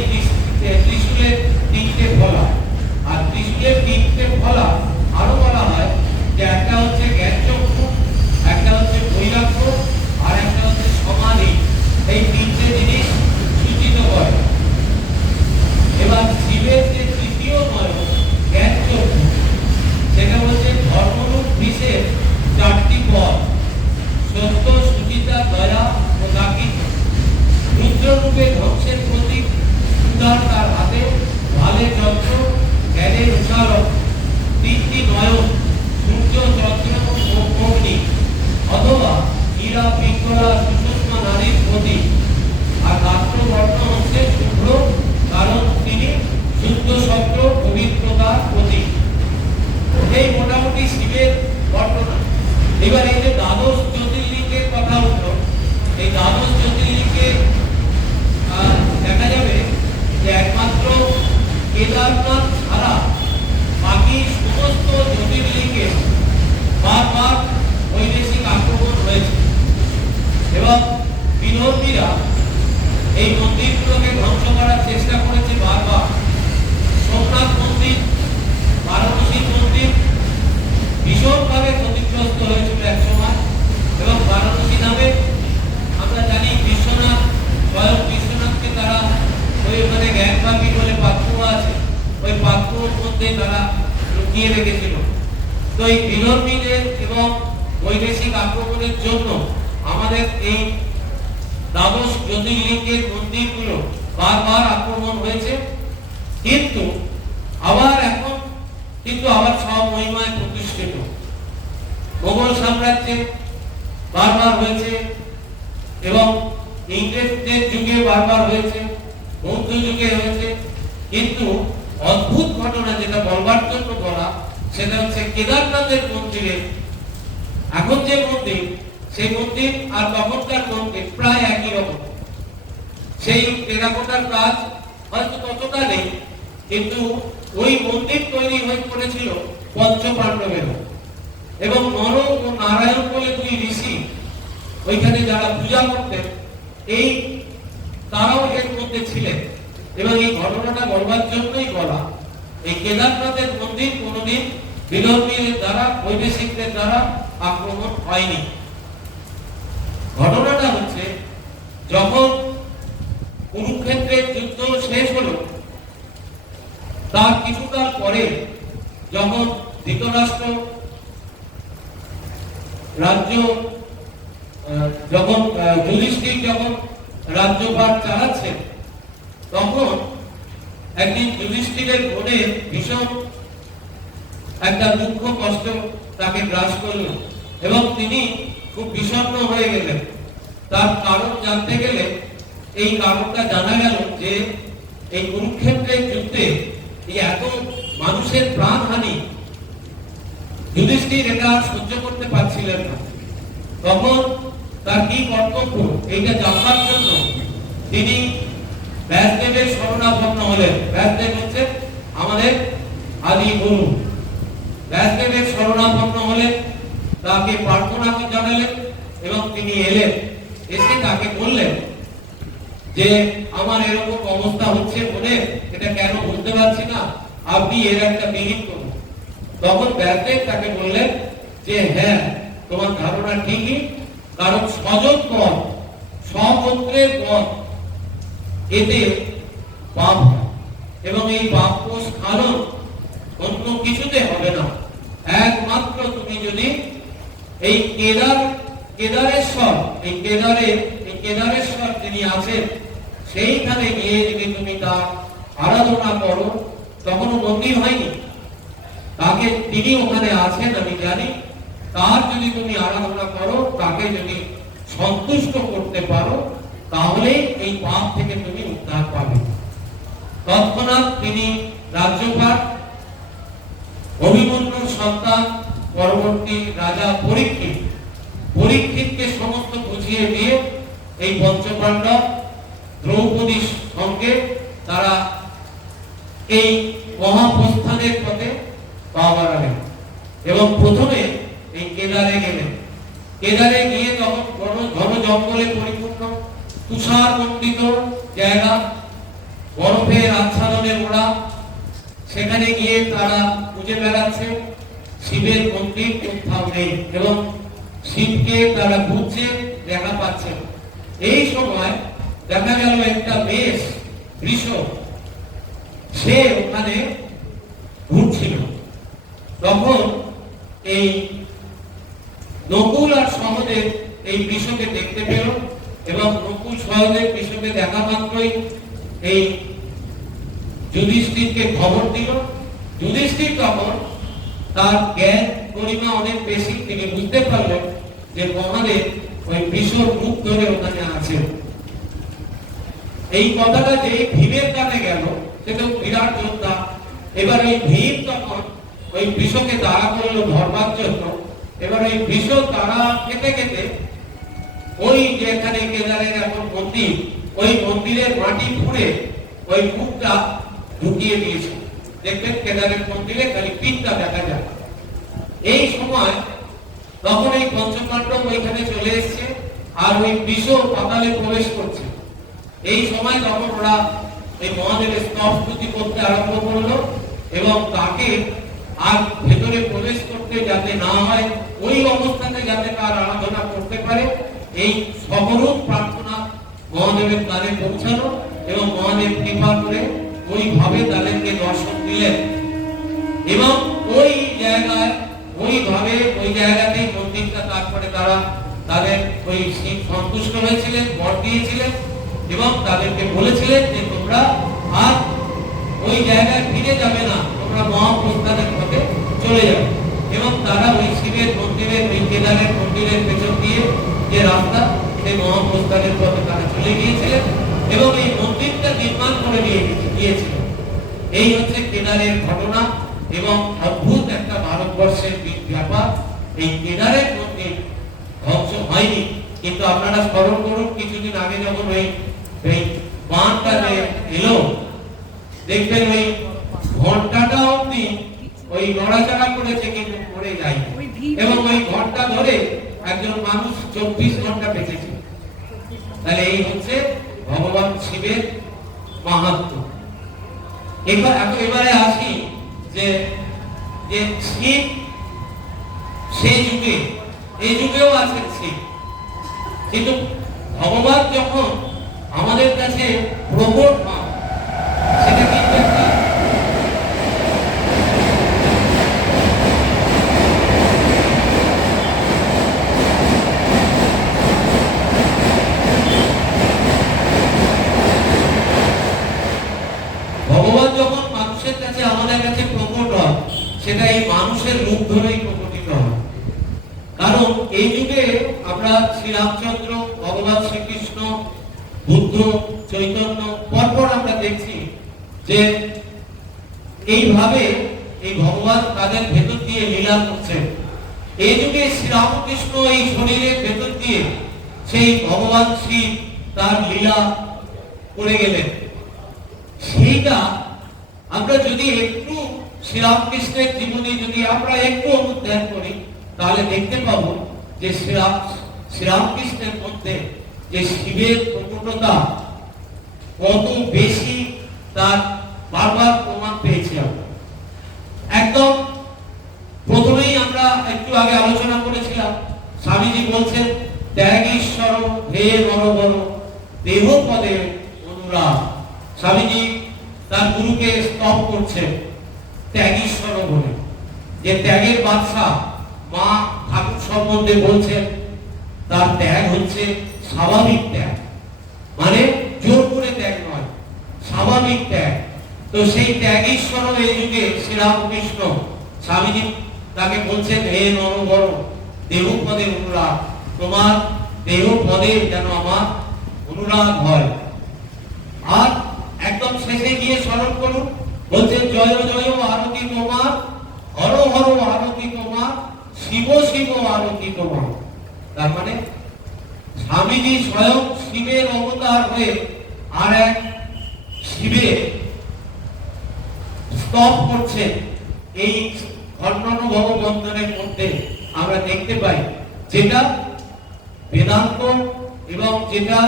ত্রিশূলের তিনটে ফলা। আর ত্রিশূলের তিনটে ফলা আরো বলা হয় যে একটা হচ্ছে জ্ঞান চক্ষু, একটা হচ্ছে বৈরাগ্য, আর একটা হচ্ছে সমাধি। এই তিনটে জিনিস সূচিত করে। এবার শিবের যে তৃতীয় নয় জ্ঞান চক্ষু, সেটা হচ্ছে ধর্মরূপ বিশেষ চারটি পদ: সত্য, সুচিতা, দয়া ও দাকিত। রুদ্ররূপে ধ্বংসের প্রতীক, উদার তার হাতে, ভালে যন্ত্র, জ্ঞানের উৎসালক। তিনটি নয়ন, সূর্য, চন্দ্র ও অগ্নি, অথবা হীরা, পিঙ্গলা, সুষুম্না নারীর প্রতীক। আর রাত্রবর্ণ হচ্ছে শুভ্র, কারণ তিনি শুদ্ধ শব্দ, পবিত্রতার প্রতীক। এই মোটামুটি শিবের বর্ণনা। এবার এই যে দ্বাদশ জ্যোতির্লিঙ্গের কথা উঠল, এই দ্বাদশ জ্যোতির্লিঙ্গে দেখা যাবে যে একমাত্র কেদারনাথ ছাড়া বাকি সমস্ত জ্যোতির্লিঙ্গে বারবার বৈদেশিক আক্রমণ হয়েছে, এবং বিধর্মীরা এই মন্দিরগুলোকে ধ্বংস করার চেষ্টা করেছে বারবার। সোমনাথ মন্দির, বারাণসীর মন্দির ভীষণভাবে ক্ষতিগ্রস্ত হয়েছিল একসময়। এবং বারাণসী নামে আমরা জানি বিশ্বনাথ, স্বয়ং বিশ্বনাথকে তারা ওই ওখানে জ্ঞানভাবী বলে পাত্র আছে, ওই পাত্রর মধ্যে তারা লুকিয়ে রেখেছিল। তো এই বিধর্মীদের এবং বৈদেশিক আক্রমণের জন্য আমাদের এই দ্বাদশ জ্যোতির্লিঙ্গের মন্দিরগুলো বারবার আক্রমণ হয়েছে। কিন্তু আবার এখন আবার সব মহিমায় প্রতিষ্ঠিত। মোগল সাম্রাজ্যে বারবার হয়েছে, এবং ইংরেজদের যুগে বারবার হয়েছে, বৌদ্ধ যুগে হয়েছে। কিন্তু অদ্ভুত ঘটনা যেটা বলবার জন্য বলা, সেটা হচ্ছে কেদারনাথের মন্দিরে এখন যে মন্দির, সেই মন্দির আর তখনকার মন্দির প্রায় একই রকম। সেই টেরাকোটার কাজ হয়তো ততটা নেই, কিন্তু ওই মন্দির তৈরি হয়ে পড়েছিল পঞ্চ পাণ্ডবের। এবং নর ও নারায়ণ বলে দুই ঋষি ওইখানে যারা পূজা করতেন, এই তারাও এর মধ্যে ছিলেন। এবং এই ঘটনাটা বলবার জন্যই বলা, এই কেদারনাথের মন্দির কোনোদিন বিধর্মীদের দ্বারা, বৈদেশিকদের দ্বারা আক্রমণ হয়নি। ঘটনাটা হচ্ছে যখন কুরুক্ষেত্রের যুদ্ধ শেষ হলো, তার কিছুকাল পরে যখন ধৃতরাষ্ট্র রাজ্য, যখন যুধিষ্ঠির যখন রাজ্যভার চালাচ্ছেন, তখন একদিন যুধিষ্ঠিরের মনে ভীষণ একটা দুঃখ কষ্ট তাকে গ্রাস করল, এবং তিনি খুব বিষণ্ণ হয়ে গেলেন। তার কারণ জানতে গেলে এই কারণটা জানা গেল যে এই কুরুক্ষেত্রের যুদ্ধে এই এত মানুষের প্রাণহানি যুধিষ্ঠির এটা সহ্য করতে পারছিলেন না। তখন তার কি কর্তব্য এইটা জানবার জন্য তিনি ব্যাসদেবের শরণাপন্ন হলেন। ব্যাসদেব হচ্ছে আমাদের আদি গুরু। ব্যাসদেবের শরণাপন্ন হলেন, তাকে প্রার্থনা জানালেন এবং তিনি এলেন। এসে তাকে বললেন যে আমার এরকম অবস্থা হচ্ছে মনে, এটা কেন বুঝতে পারছি না, আপনি এর একটা বিহিত করুন। তখন ব্যাসদেব তাকে বললেন যে হ্যাঁ, তোমার ধারণা ঠিকই, কারণ স্বজন পথ স্বগোত্রের পথ এতে পাপ হয় এবং এই পাপ স্খলন অন্য কিছুতে হবে না। একমাত্র তুমি যদি এই কেদারেশ্বর যিনি আছেন সেইখানে গিয়ে যদি তুমি তার আরাধনা করো, তখনও মন্দির হয়নি, তাকে তিনি ওখানে আছেন আমি জানি, তার যদি তুমি আরাধনা করো, তাকে যদি সন্তুষ্ট করতে পারো, তাহলে এই পাপ থেকে তুমি উদ্ধার পাবে। তৎক্ষণাৎ তিনি রাজ্যপাল অভিমন্যুর সন্তান পরবর্তী রাজা পরীক্ষিতকে সমস্ত বুঝিয়ে দিয়ে এই পঞ্চপাণ্ডব দ্রৌপদীর সঙ্গে তারা এই মহাপ্রস্থানের পথে পা বাড়ালেন এবং প্রথমে এই কেদারে গেলেন। কেদারে গিয়ে তখন ঘন জঙ্গলে পরিপূর্ণ তুষার মণ্ডিত জায়গা, বরফের আচ্ছাদনে ওরা, সেখানে গিয়ে তারা খুঁজে বেড়াচ্ছে শিবের মন্দির কোথাও নেই এবং শিবকে তারা খুঁজছে, দেখা পাচ্ছে। এই সময় দেখা গেল একটা বেশ বৃষ সে ওখানে ঘুরছিল। তখন এই নকুল আর সহদেব এই বৃষকে দেখতে পেল এবং নকুল সহদেব বৃষকে দেখা মাত্রই এই যুধিষ্ঠিরকে খবর দিল। যুধিষ্ঠির তখন তার জ্ঞান গরিমা অনেক বেশি, তিনি বুঝতে পারলেন যে মহাদেব ওই বৃষর মুখ ধরে ওখানে আছে। এই কথাটা যে ভীমের কানে গেল, সে তো বিরাট যোদ্ধা, এবার ওই ভীম তখন ওই বৃষকে তাড়া করলো ধরবার জন্য। এবার ওই বৃষ তারা খেতে খেতে ওই যেখানে কেদারের এখন মন্দির, ওই মন্দিরের মাটি খুঁড়ে ওই মুখটা ঢুকিয়ে দিয়েছে। দেখবেন কেদারের মন্দিরে খালি পিঠটা দেখা যায়। এই সময় তখন এই পঞ্চপাণ্ডব ওইখানে চলে এসছে আর ওই বৃষ পাতালে প্রবেশ করছে। এই সময় তখন ওরা এই মহাদেবের স্তবস্তুতি করতে আরম্ভ করলো এবং তাকে আর ভেতরে প্রবেশ করতে যাতে না হয়, ওই অবস্থাতে যাতে তার আরাধনা করতে পারে, এই সকরূপ প্রার্থনা মহাদেবের কানে পৌঁছানো এবং মহাদেব কৃপা করে ওইভাবে তাদেরকে দর্শন দিলেন এবং ওই জায়গায় ওইভাবে ওই জায়গাতেই মন্দিরটা, তারপরে তারা তাদের ওই শিব সন্তুষ্ট হয়েছিলেন, বর দিয়েছিলেন এবং তাদেরকে বলেছিলেন যে তোমরা আর ওই জায়গায় ফিরে যাবে না, তোমরা মহাপ্রস্থানের পথে চলে যাবে। এবং তারা ওই শিবের মন্দিরের, ওই কেদারের মন্দিরের পেছন দিয়ে যে রাস্তা, সেই মহাপ্রস্থানের পথে তারা চলে গিয়েছিলেন এবং এই মন্দিরটা নির্মাণ করে দিয়েছিলেন। এই হচ্ছে কেদারের ঘটনা এবং অদ্ভুত একটা ভারতবর্ষের ব্যাপার। এই কেদারের মন্দির ধ্বংস হয়নি, কিন্তু আপনারা স্মরণ করুন কিছুদিন আগে যখন ওই বাঁধটা এলো, দেখবেন ওই ঘন্টাটা অবধি ওই নড়াচড়া করেছে কিন্তু পড়ে যায় এবং ওই ঘন্টা ধরে একজন মানুষ 24 ঘন্টা বেঁচেছে। তাহলে এই হচ্ছে ভগবান শিবের মাহাত্ম্য। এবারে আসি যে শিব সেই যুগে, এই যুগেও আছেন শিব, কিন্তু ভগবান যখন আমাদের কাছে প্রকট হন, সেটা কিন্তু একটা ভগবান যখন মানুষের কাছে, আমাদের কাছে প্রকট হয়, সেটা এই মানুষের রূপ ধরেই প্রকটিত হয়। কারণ এই যুগে আমরা শ্রীরামচন্দ্র, ভগবান শ্রীকৃষ্ণ, বুদ্ধ, চৈতন্য পরপর আমরা দেখছি যে এইভাবে এই ভগবান তাদের ভেতর দিয়ে লীলা করছেন। এই যুগে শ্রীরামকৃষ্ণ এই শরীরের ভেতর দিয়ে সেই ভগবান শিব তার লীলা করে গেলেন। সেইটা আমরা যদি একটু শ্রীরামকৃষ্ণের জীবনী যদি আমরা একটু অনুধ্যান করি তাহলে দেখতে পাবো যে শ্রীরামকৃষ্ণের মধ্যে যে শিবের প্রকটতা কত বেশি তার বারবার প্রমাণ পেয়েছি আমরা। একদম প্রথমেই আমরা একটু আগে আলোচনা করেছিলাম, স্বামীজি বলছেন ত্যাগীশ্বর হে নরবর দেহ পদে অনুরাগ। স্বামীজি তার গুরুকে স্তব করছেন ত্যাগীশ্বর বলে, যে ত্যাগের বাদশা মা ঠাকুর সম্বন্ধে বলছেন তার ত্যাগ হচ্ছে স্বাভাবিক ত্যাগ, মানে জোর করে ত্যাগ নয়, স্বাভাবিক ত্যাগ। তো সেই ত্যাগীশ্বর এই যুগে শ্রীরামকৃষ্ণ স্বামীজি তাকে বলছেন হে নরবর দেহ পদে অনুরাগ, তোমার দেহ পদে যেন আমার অনুরাগ হয়। আর একদম শেষে গিয়ে স্মরণ করুন, বলছেন জয় জয় আরতি তোমার, হর হর আরতি তোমার, শিব শিব আরতি তোমার। তার মানে স্বামীজি স্বয়ং শিবের অবতার হয়ে আর এক শিবের স্তব করছেন। এই খণ্ডানুভব বন্ধনের মধ্যে আমরা দেখতে পাই যেটা বেদান্ত এবং যেটা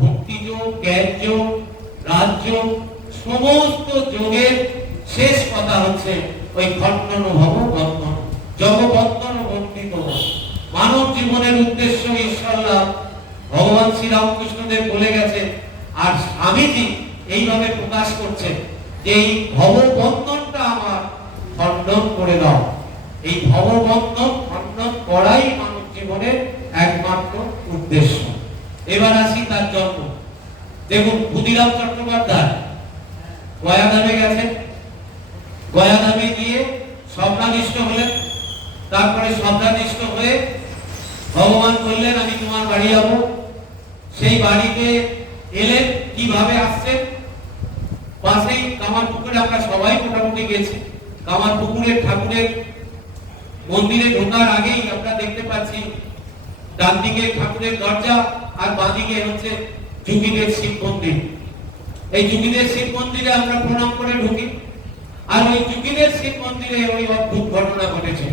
ভক্তিযোগ, জ্ঞানযোগ, রাজযোগ, সমস্ত যোগের শেষ কথা হচ্ছে ওই খণ্ডানুভব বন্ধন, জগবন্ধন বন্দিত। মানব জীবনের উদ্দেশ্য ঈশ্বর লাভ ভগবান শ্রীরামকৃষ্ণদেব বলে গেছে। আর স্বামীজি এইভাবে প্রকাশ করছে যে এই ভববন্ধনটা আমার খণ্ডন করে দাও। এই ভববন্ধন খণ্ডন করাই মানব জীবনের একমাত্র উদ্দেশ্য। এবার আসি তার জন্ম। দেখুন ক্ষুদিরাম চট্টোপাধ্যায় গয়াধামে গেছেন, গয়াধামে গিয়ে স্বপ্নাদিষ্ট হলেন। তারপরে স্বপ্নাদিষ্ট হয়ে ভগবান বললেন আমি তোমার বাড়ি যাবো। সেই বাড়িতে এলেন, কিভাবে আসছেন? পাশেই কামারপুকুরে আমরা সবাই মোটামুটি গেছি। কামারপুকুরের ঠাকুরের মন্দিরে ঢোকার আগেই আমরা দেখতে পাচ্ছি ডান দিকে ঠাকুরের দরজা আর বাঁ দিকে হচ্ছে যোগীদের শিব মন্দির। এই যোগীদের শিব মন্দিরে আমরা প্রণাম করে ঢুকি। আর ওই যোগীদের শিব মন্দিরে ওই অদ্ভুত ঘটনা ঘটেছে।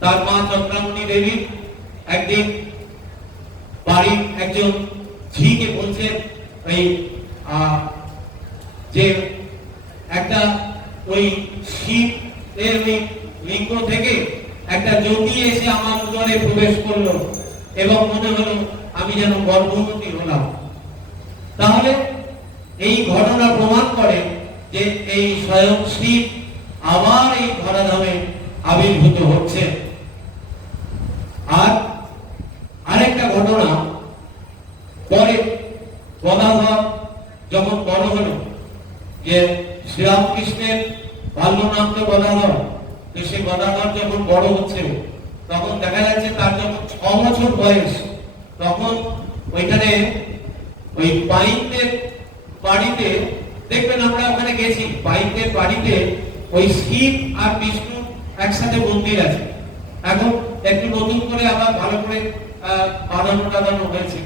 তার মা চন্দ্রামণি দেবী একদিন বাড়ির একজন ঝিকে বলছেন ওই যে একটা ওই শিব এর ওই লিঙ্গ থেকে একটা জ্যোতি এসে আমার উদরে প্রবেশ করলো এবং মনে হলো আমি যেন গর্ভবতী হলাম। তাহলে এই ঘটনা প্রমাণ করে যে এই স্বয়ং শিব আবার এই ধরাধামে আবির্ভূত হচ্ছে। আর আরেকটা ঘটনা, পরে গদাধর যখন বড় হলো, যে শ্রীরামকৃষ্ণের বাল্য নাম তো গদাধর, তো সে গদাধর যখন বড় হচ্ছে তখন দেখা যাচ্ছে তার যখন 6 বছর বয়স, তখন ওইখানে ওই পাইকদের বাড়িতে দেখবেন, আমরা ওখানে গেছি, পাইকদের বাড়িতে ওই শিব আর বিষ্ণু একসাথে মন্দির আছে। এখন একটু নতুন করে আবার ভালো করে বাঁধানো হয়েছে।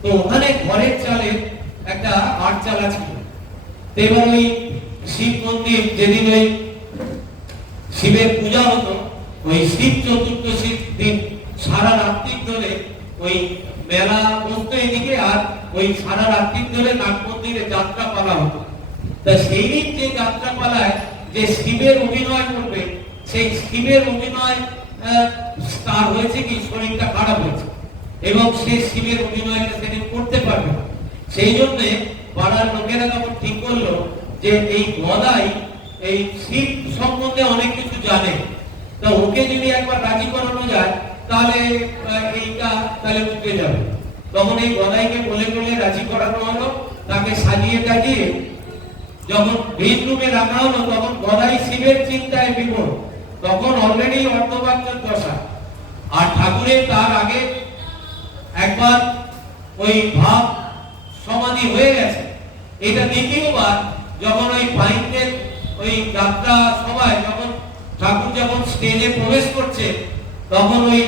তো ওখানে ঘরের চালে একটা আট চালা ছিল। এবার ওই শিব মন্দির যেদিন ওই শিবের পূজা হতো, ওই শিব চতুর্দশীর দিন সারা রাত্রি ধরে ওই মেলা বসতো এদিকে, আর ওই সারা রাত্রি ধরে নাট মন্দিরে যাত্রা পালা হতো। তা সেই দিন যে যাত্রা পালায় যে শিবের অভিনয় করবে, সেই শিবের অভিনয় তার হয়েছে কি শরীরটা খারাপ হয়েছে এবং সে শিবের অভিনয়টা সেদিন করতে পারবে না। সেই জন্য পাড়ার লোকেরা তখন ঠিক করলো যে এই গদাই এই শিব সম্বন্ধে অনেক কিছু জানে, তা ওকে যদি একবার রাজি করানো যায় তাহলে এইটা তাহলে উঠে যাবে। তখন এই গদাইকে বলে বলে রাজি করানো হলো। তাকে সাজিয়ে টাজিয়ে যখন ভিন রুমে রাখা হলো, তখন গদাই শিবের চিন্তায় বিভোর, তখন অলরেডি অর্ধবাচ্য দশা। আর ঠাকুরের তার আগে একবার ওই ভাব সমাধি হয়ে গেছে। এটা দ্বিতীয়বার যখন ওই বাইকের ওই যাত্রা সবাই যখন ঠাকুর যখন স্টেজে প্রবেশ করছে, তখন ওই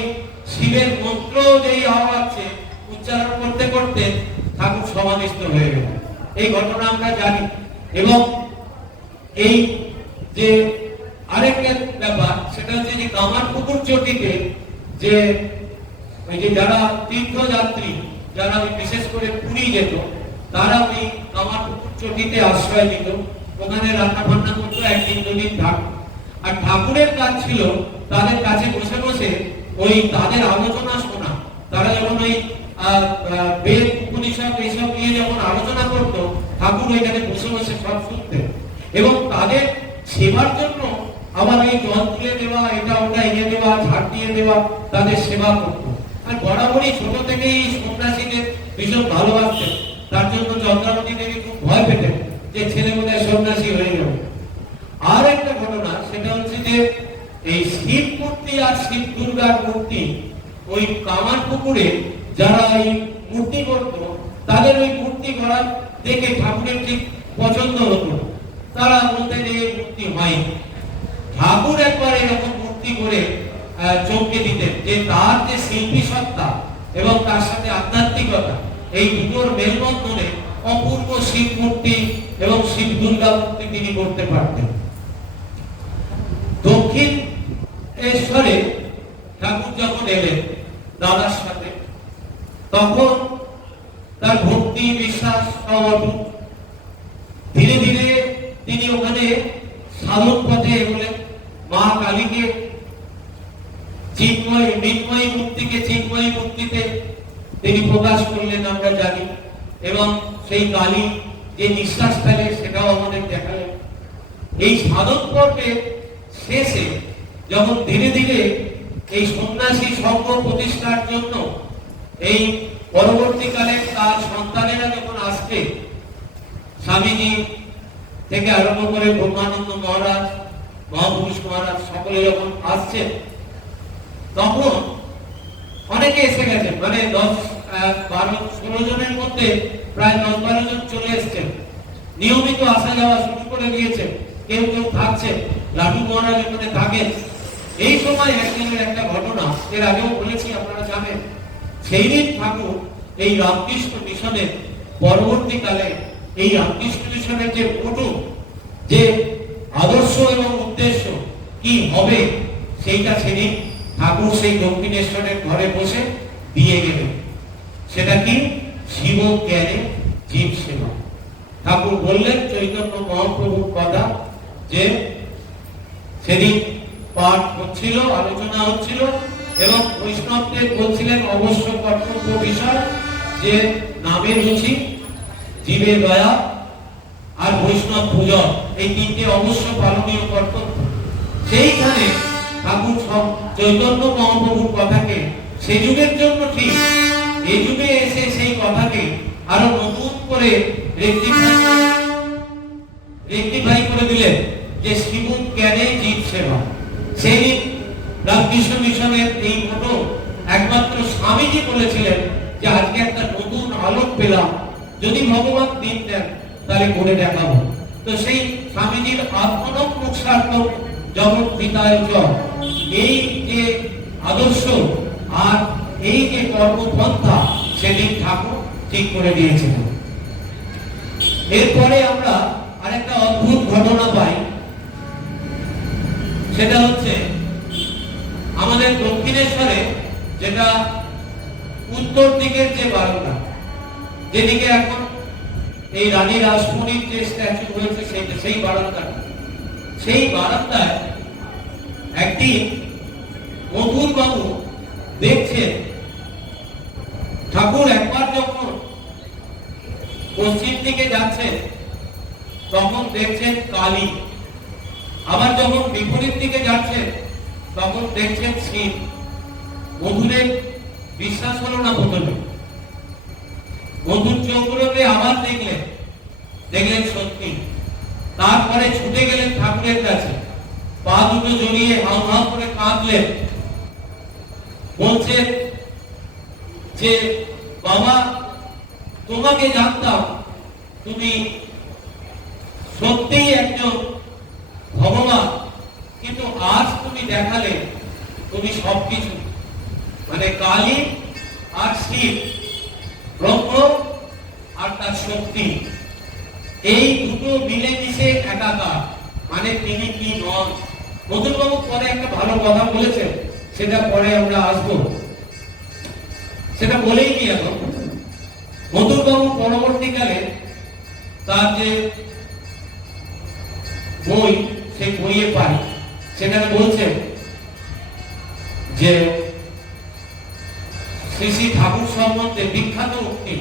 শিবের মন্ত্র যেই আওয়াজে উচ্চারণ করতে করতে ঠাকুর সমাধিস্থ হয়ে গেল। এই ঘটনা আমরা জানি। এবং এই যে আরেকটা ব্যাপার, সেটা হচ্ছে যে কামারপুকুর চটিতে যে ওই যে যারা তীর্থযাত্রী, যারা বিশেষ করে পুরী যেত, তারা ওই কামারপুকুর চটিতে আশ্রয় নিত, ওখানে রান্না বান্না করতো, একদিন দুদিন থাকতো। আর ঠাকুরের কাজ ছিল তাদের কাছে বসে বসে ওই তাদের আলোচনা শোনা। তারা যখন ওই বেদ উপনিষদ এইসব নিয়ে যখন আলোচনা করতো, ঠাকুর ওইখানে বসে বসে সব শুনতেন। এবং তাদের সেবার জন্য আবার এই জল তুলে দেওয়া, এটা ওটা এনে দেওয়া, ঝাড় দিয়ে দেওয়া, তাদের সেবা করতো। আর বরাবরই ছোট থেকেই সন্ন্যাসীদের ভীষণ ভালোবাসতেন। তার জন্য চন্দ্রাবতী দেবী খুব ভয় পেতেন যে ছেলে বোধহয় সন্ন্যাসী হয়ে যাবে। আর একটা ঘটনা, সেটা হচ্ছে যে এই শিব মূর্তি আর শিব দুর্গার মূর্তি ওই কামারপুকুরে যারা এই মূর্তি করত, তাদের ওই মূর্তি করার দেখে ঠাকুরের ঠিক পছন্দ হতো। তারা বলতেন যে এই মূর্তি হয়। ঠাকুর একবার এরকম মূর্তি করে চমকে দিতেন যে তার যে শিল্পী সত্তা এবং তার সাথে আধ্যাত্মিকতা, এই দুটোর মেলবন্ধনে অপূর্ব শিব মূর্তি এবং শিব দুর্গা মূর্তি তিনি করতে পারতেন। দক্ষিণেশ্বরে ঠাকুর যখন এলেন দাদার সাথে, তখন তার ভক্তি বিশ্বাস সব অটুট। ধীরে ধীরে তিনি ওখানে সাধন পথে এগোলেন। মা কালীকে চিন্ময় মৃন্ময়ী মূর্তিকে চিন্ময়ী মূর্তিতে তিনি প্রকাশ করলেন, আমরা জানি। এবং সেই কালী যে নিঃশ্বাস ফেলে সেটাও আমাদের দেখালেন। এই সাধন পর্বের শেষে যখন ধীরে ধীরে এই সন্ন্যাসী সংঘ প্রতিষ্ঠার জন্য এই পরবর্তীকালে তার সন্তানেরা যখন আসছে, স্বামীজি থেকে আরম্ভ করে ব্রহ্মানন্দ মহারাজ, মহাপুরুষ মহারাজ সকলে যখন আসছেন, তখন অনেকে এসে গেছেন। মানে 10-12-16 জনের মধ্যে প্রায় 10-12 জন চলে এসছেন, নিয়মিত আসা যাওয়া শুরু করে দিয়েছে। কেউ কেউ থাকছে, লাটু মহারাজ এখানে থাকেন। এই সময় একদিনের একটা ঘটনা, এর আগেও বলেছি, আপনারা জানেন। সেই দিন ঠাকুর এই রামকৃষ্ণ মিশনের পরবর্তীকালে এই রামকৃষ্ণ মিশনের যে মোটো, যে আদর্শ এবং উদ্দেশ্য কি হবে, সেইটা সেদিন ঠাকুর সেই দক্ষিণেশ্বরের ঘরে বসে দিয়ে গেলেন। সেটা কি? শিব জ্ঞানে জীব সেবা। ঠাকুর বললেন চৈতন্য মহাপ্রভুর কথা, যে সেদিন পাঠ হচ্ছিল, আলোচনা হচ্ছিল, এবং বৈষ্ণবদের বলছিলেন অবশ্য কর্তব্য বিষয় যে নামের রুচি, জীবের দয়া আর বৈষ্ণব পূজন, এই তিনটে অবশ্য পালনীয় কর্তব্য। সেইখানে ঠাকুর সব চৈতন্য মহাপ্রভুর কথাকে সে যুগের জন্য ঠিক, এই যুগে এসে সেই কথাকে আরো নতুন করে রেকটিফাই করে দিলেন যে শিব জ্ঞানে জীব সেবা। সেই রামকৃষ্ণ মিশনের এই মোটো একমাত্র স্বামীজি বলেছিলেন যে আজকে একটা নতুন আলোক পেলাম, যদি ভগবান দিন দেন তাহলে করে দেখাবো। তো সেই স্বামীজির আত্মনম মুখার্থম জগৎ পিতায় জয়, এই যে আদর্শ আর এই যে কর্মপন্থা সেদিন ঠাকুর ঠিক করে দিয়েছিলেন। এরপরে আমরা আরেকটা অদ্ভুত ঘটনা পাই, সেটা হচ্ছে আমাদের দক্ষিণেশ্বরে, যেটা উত্তর দিকের যে বারান্দা, যেদিকে এখন এই রানী রাসমণির যে স্ট্যাচু হয়েছে সেই বারান্দা, সেই বারান্দায় একদিন মধুর বাবু দেখছেন ঠাকুর একবার যখন পশ্চিম দিকে যাচ্ছেন তখন দেখছেন কালী, আবার যখন বিপরীত দিকে যাচ্ছেন তখন দেখছেন শিব। মধুরের বিশ্বাস হলো না প্রথমে, মধুর চৌকুলোতে আবার দেখলেন সত্যি। তারপরে ছুটে গেলেন ঠাকুরের কাছে, পা দুটো জড়িয়ে হাউ হাউ করে কাঁদলেন, বলছেন যে বাবা তোমাকে জানতাম তুমি সত্যিই একজন ভগবান, কিন্তু আজ তুমি দেখালে তুমি সবকিছু, মানে কালী আর শিব, ব্রহ্ম আর তার শক্তি, এই দুটো মিলেমিশে একাকার, মানে তিনি কি নন। মধুরবাবু পরে একটা ভালো কথা বলেছেন, সেটা পরে আমরা আসবো, সেটা বলেই নি এখন। মধুরবাবু পরবর্তীকালে তার যে বই, সেই বইয়ে পাই, সেখানে বলছেন যে শ্রী শ্রী ঠাকুর সম্বন্ধে বিখ্যাত উক্তি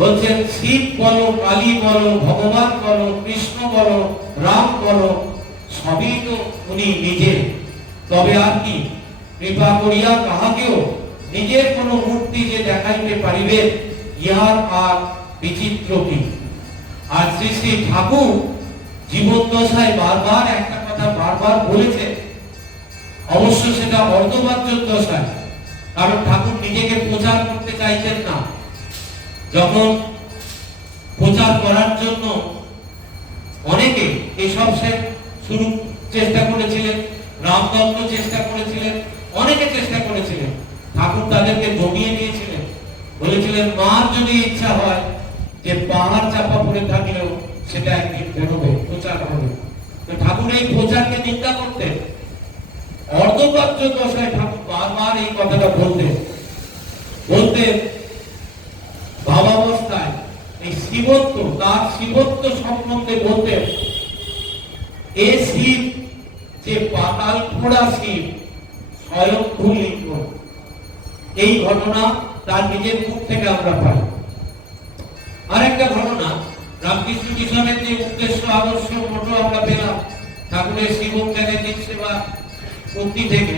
বলছেন, শিব বলো, কালী বলো, ভগবান বলো, কৃষ্ণ বলো, রাম বলো, সবই তো উনি নিজে, তবে আর কি কৃপা করিয়া কাহাকেও নিজের কোন মূর্তি যে দেখাইতে পারিবে, ইহার আর বিচিত্র কি। আর শ্রী শ্রী ঠাকুর জীবদ্দশায় বারবার একটা কথা বারবার বলেছে, অবশ্য সেটা অর্ধবাচ্য দশায়, কারণ ঠাকুর নিজেকে প্রচার করতে চাইছেন না। যখন প্রচার করার জন্য অনেকে এসব সে শুরু চেষ্টা করেছিলেন, রামদত্ত চেষ্টা করেছিলেন, অনেকে চেষ্টা করেছিলেন, ঠাকুর তাদেরকে জমিয়ে দিয়েছিলেন, বলেছিলেন মার যদি ইচ্ছা হয় যে পাহাড় চাপা পড়ে থাকলেও সেটা একদিন বেরোবে, প্রচার হবে। তো ঠাকুর এই প্রচারকে নিন্দা করতেন। অর্ধবাচ্য দশায় ঠাকুর বারবার এই কথাটা বলতেন, ভাবাবস্থায় এই শিবত্ব, তার শিবত্ব সম্বন্ধে বলতেন, এ শিব যে পাতাল ফোড়া শিব, স্বয়ংভূ লিঙ্গ। এই ঘটনা তার নিজের মুখ থেকে আমরা পাই। আর একটা ঘটনা, রামকৃষ্ণ মিশনের যে উদ্দেশ্য আদর্শ মোটো আমরা পেলাম ঠাকুরের শিব জ্ঞানের দিক সেবা উক্তি থেকে।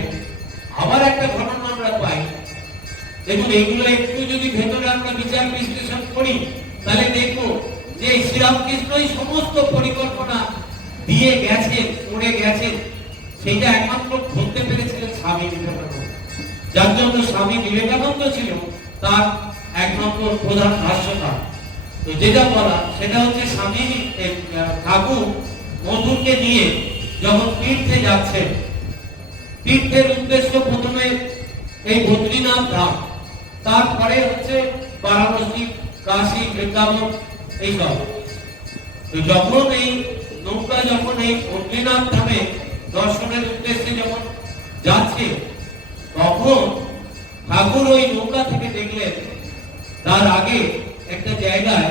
আবার একটা ঘটনা আমরা পাই, দেখুন এইগুলো একটু যদি ভেতরে আমরা বিচার বিশ্লেষণ করি, তাহলে দেখবো যে শ্রীরামকৃষ্ণই সমস্ত পরিকল্পনা দিয়ে গেছেন, করে গেছেন, সেইটা একমাত্র ধরতে পেরেছিলেন স্বামী বিবেকানন্দ, যার জন্য স্বামী বিবেকানন্দ ছিল তার এক নম্বর প্রধান ভাষ্যকার। তো যেটা বলা সেটা হচ্ছে, স্বামী ঠাকুর মধুরকে নিয়ে যখন তীর্থে যাচ্ছেন, তীর্থের উদ্দেশ্য প্রথমে এই বদ্রীনাথ ধাম, তারপরে হচ্ছে বারাণসী, কাশী, বৃন্দাবন, এইসব। তো যখন এই নৌকা যখন এই বদ্রীনাথ ধামে দর্শনের উদ্দেশ্যে যখন যাচ্ছে, তখন ঠাকুর ওই নৌকা থেকে দেখলেন তার আগে একটা জায়গায়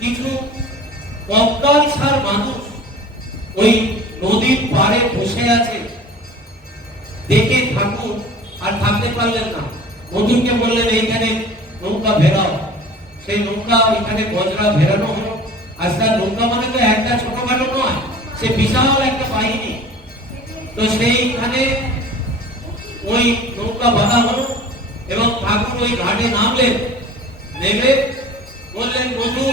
কিছু কঙ্কালসার মানুষ ওই নদীর পাড়ে বসে আছে। দেখে ঠাকুর আর থাকতে পারলেন না, মধুরকে বললেন এইখানে নৌকা ভেড়াও। সেই নৌকা ওইখানে গজরা ভেড়ানো হলো। আর তার নৌকা মানে তো একটা ছোটখাটো নয়, সে বিশাল একটা বাহিনী। তো সেইখানে ওই নৌকা বাঁধা হলো এবং ঠাকুর ওই ঘাটে নামলেন। নেমে বললেন, মধু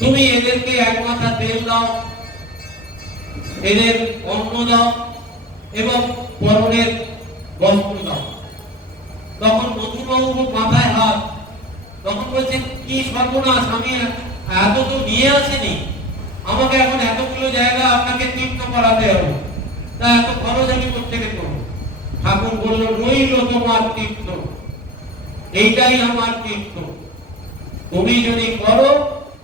তুমি এদেরকে এক মাথা তেল দাও, এদের অন্ন দাও এবং পরনের বস্ত্র দাও। তখন মধুবাবু মাথায় হাত, তখন বলছেন, কি সর্বনাশ, আমি এত তো নিয়ে আসিনি, আমাকে এখন এতগুলো জায়গা আপনাকে তীর্থ করাতে হবে, তা এত খরচ আমি কোথেকে করবো? ঠাকুর বলল, রইল তোমার তীর্থ, এইটাই আমার তীর্থ, তুমি যদি করো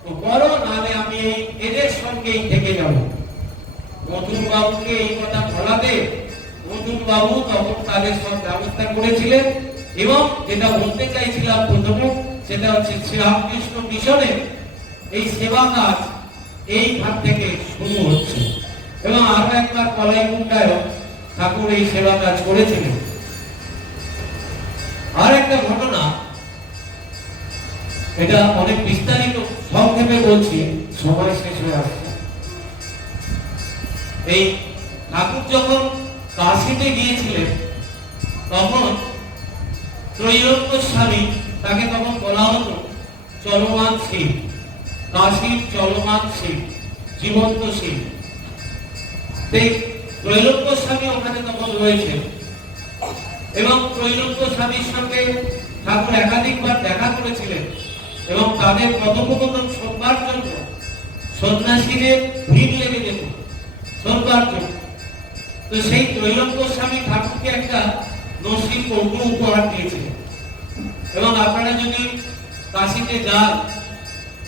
তো করো, নাহলে আমি এদের সঙ্গেই থেকে যাবো। মধুর বাবুকে এই কথা বলাতে মধুর বাবু তখন তাদের সব ব্যবস্থা করেছিলেন। এবং যেটা বলতে চাইছিলাম প্রথমে, সেটা হচ্ছে শ্রীরামকৃষ্ণ মিশনে এই সেবা কাজ এইখান থেকে শুরু হচ্ছে। এবং আরো একবার কলাইকুণ্ডায় ঠাকুর এই সেবা কাজ করেছিলেন। আর একটা ঘটনা, এটা অনেক বিস্তারিত সংক্ষেপে বলছি, সময় শেষ হয়ে আসছে। এই ঠাকুর যখন কাশীতে গিয়েছিলেন, তখন ত্রৈলোক্য স্বামী, তাকে তখন বলা হতো চলমান শিব, কাশীর চলমান শিব, জীবন্ত শিব। ত্রৈলোক্য স্বামী ওখানে তখন রয়েছে এবং ত্রৈলোক্য স্বামীর সঙ্গে ঠাকুর একাধিকবার দেখা করেছিলেন এবং তাদের কথোপকথন শুনবার জন্য সন্ন্যাসীদের ভিড় লেগে যেত শুনবার জন্য। তো সেই ত্রৈলোক্য স্বামী ঠাকুরকে একটা নসি কৌটো উপহার দিয়েছিলেন। এবং আপনারা যদি কাশীতে যান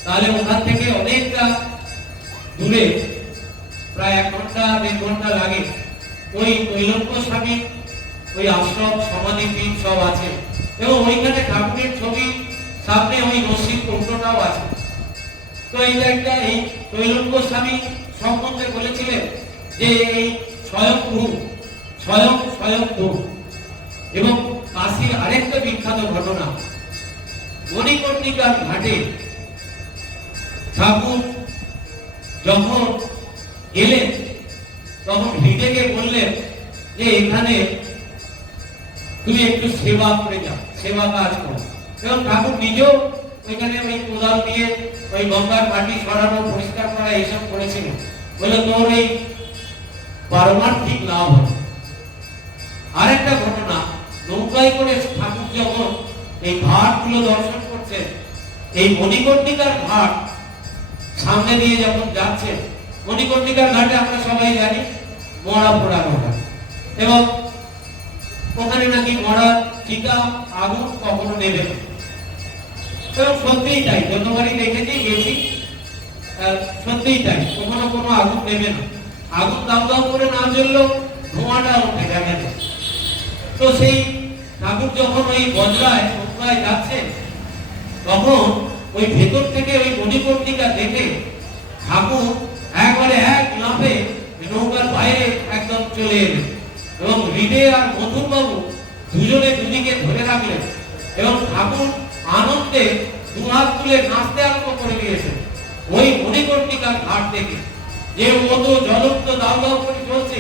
তাহলে ওখান থেকে অনেকটা দূরে, প্রায় 1 ঘন্টা 1.5 ঘন্টা লাগে, ওই ত্রৈলোক্য স্বামী ওই আশ্রম সমাধি পীঠ সব আছে এবং ওইখানে ঠাকুরের ছবি সামনে ওই নসির কৌটোটাও আছে। তো এইটা একটা এই ত্রৈলোক্য স্বামী সম্বন্ধে বলেছিলেন যে এই স্বয়ংভূ। এবং কাশীর আরেকটা বিখ্যাত ঘটনা, মণিকর্ণিকার ঘাটে ঠাকুর যখন গেলেন তখন হৃদয়কে বললেন যে এখানে তুমি একটু সেবা করে যাও, সেবা কাজ করো। এবং ঠাকুর নিজেও ওইখানে ওই কোদাল দিয়ে ওই গঙ্গার মাটি সরানো, পরিষ্কার করা এইসব করেছিল। বলে তোর এই পারমার্থিক লাভ হবে। আরেকটা ঘটনা, নৌকায় করে ঠাকুর যখন এই ঘাটগুলো দর্শন করছেন, এই মণিকর্ণিকার ঘাট সামনে দিয়ে যখন যাচ্ছে, মণিকর্ণিকার ঘাটে আমরা সবাই জানি মরা পোড়ানো হয় এবং ওখানে নাকি মরা চিতা আগুন কখনো নেবে না। এবং সত্যিই তাই, যতবারই দেখেছি গেছি সত্যিই তাই, কখনো কোনো আগুন নেবে না। আগুন দাউ দাউ করে না জ্বললেও ধোঁয়াটা ওঠে দেখা যায়। তো সেই ঠাকুর যখন ওই বজরায় নৌকায় যাচ্ছে তখন ওই ভেতর থেকে ওই মণিকর্ণিকা দেখে ঠাকুর একবারে এক লাফে নৌকার বাইরে একদম চলে এলেন এবং হৃদে আর মধুর বাবু দুজনে দুদিকে ধরে রাখলেন এবং ঠাকুর আনন্দে দুহাত তুলে নাচতে আরম্ভ করে দিয়েছেন ওই মণিকর্ণিকার ঘাট থেকে। যে মধু জলন্ত দাউ দাউ করে চলছে,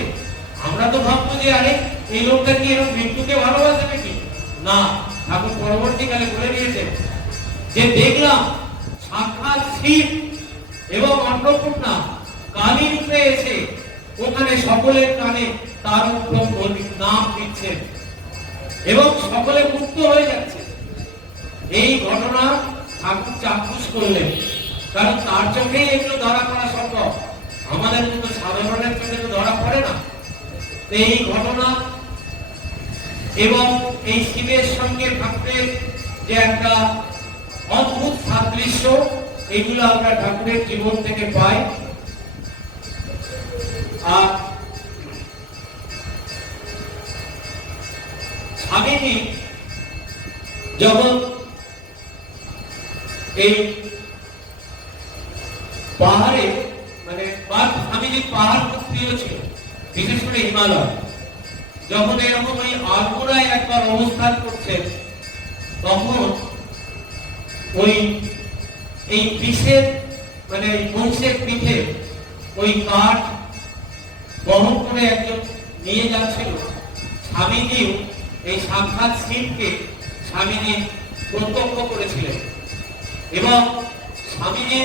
আমরা তো ভাববো যে আরে এই লোকটা কি এরকম মৃত্যুকে ভালোবাসে নাকি? না, ঠাকুর পরবর্তীকালে বলে দিয়েছেন যে দেখলাম সাক্ষাৎ শিব এবং অন্নপূর্ণা কালী রূপে এসে ওখানে সকলের কানে তার নাম দিচ্ছেন এবং সকলে মুক্ত হয়ে যাচ্ছে। এই ঘটনা ঠাকুর চাক্ষুষ করলেন, কারণ তার চোখেই এগুলো ধরা পড়া সম্ভব, আমাদের মতো সাধারণের চোখে তো ধরা পড়ে না। এই ঘটনা এবং এই শিবের সঙ্গে ঠাকুরের যে একটা অদ্ভুত সাদৃশ্য, এগুলো আমরা ঠাকুরের জীবন থেকে পাই। আর স্বামীজি যখন এই পাহাড়ে মানে স্বামীজি পাহাড় খুব প্রিয় ছিল, বিশেষ করে হিমালয়। যখন এরকম ওই আলমোড়ায় একবার অবস্থান করছেন তখন ওই এই পিঠের মানে মহিষের পিঠে ওই কাঠ বহন করে একজন নিয়ে যাচ্ছিল। স্বামীজিও এই সাক্ষাৎ শিবকে স্বামীজি প্রত্যক্ষ করেছিলেন এবং স্বামীজি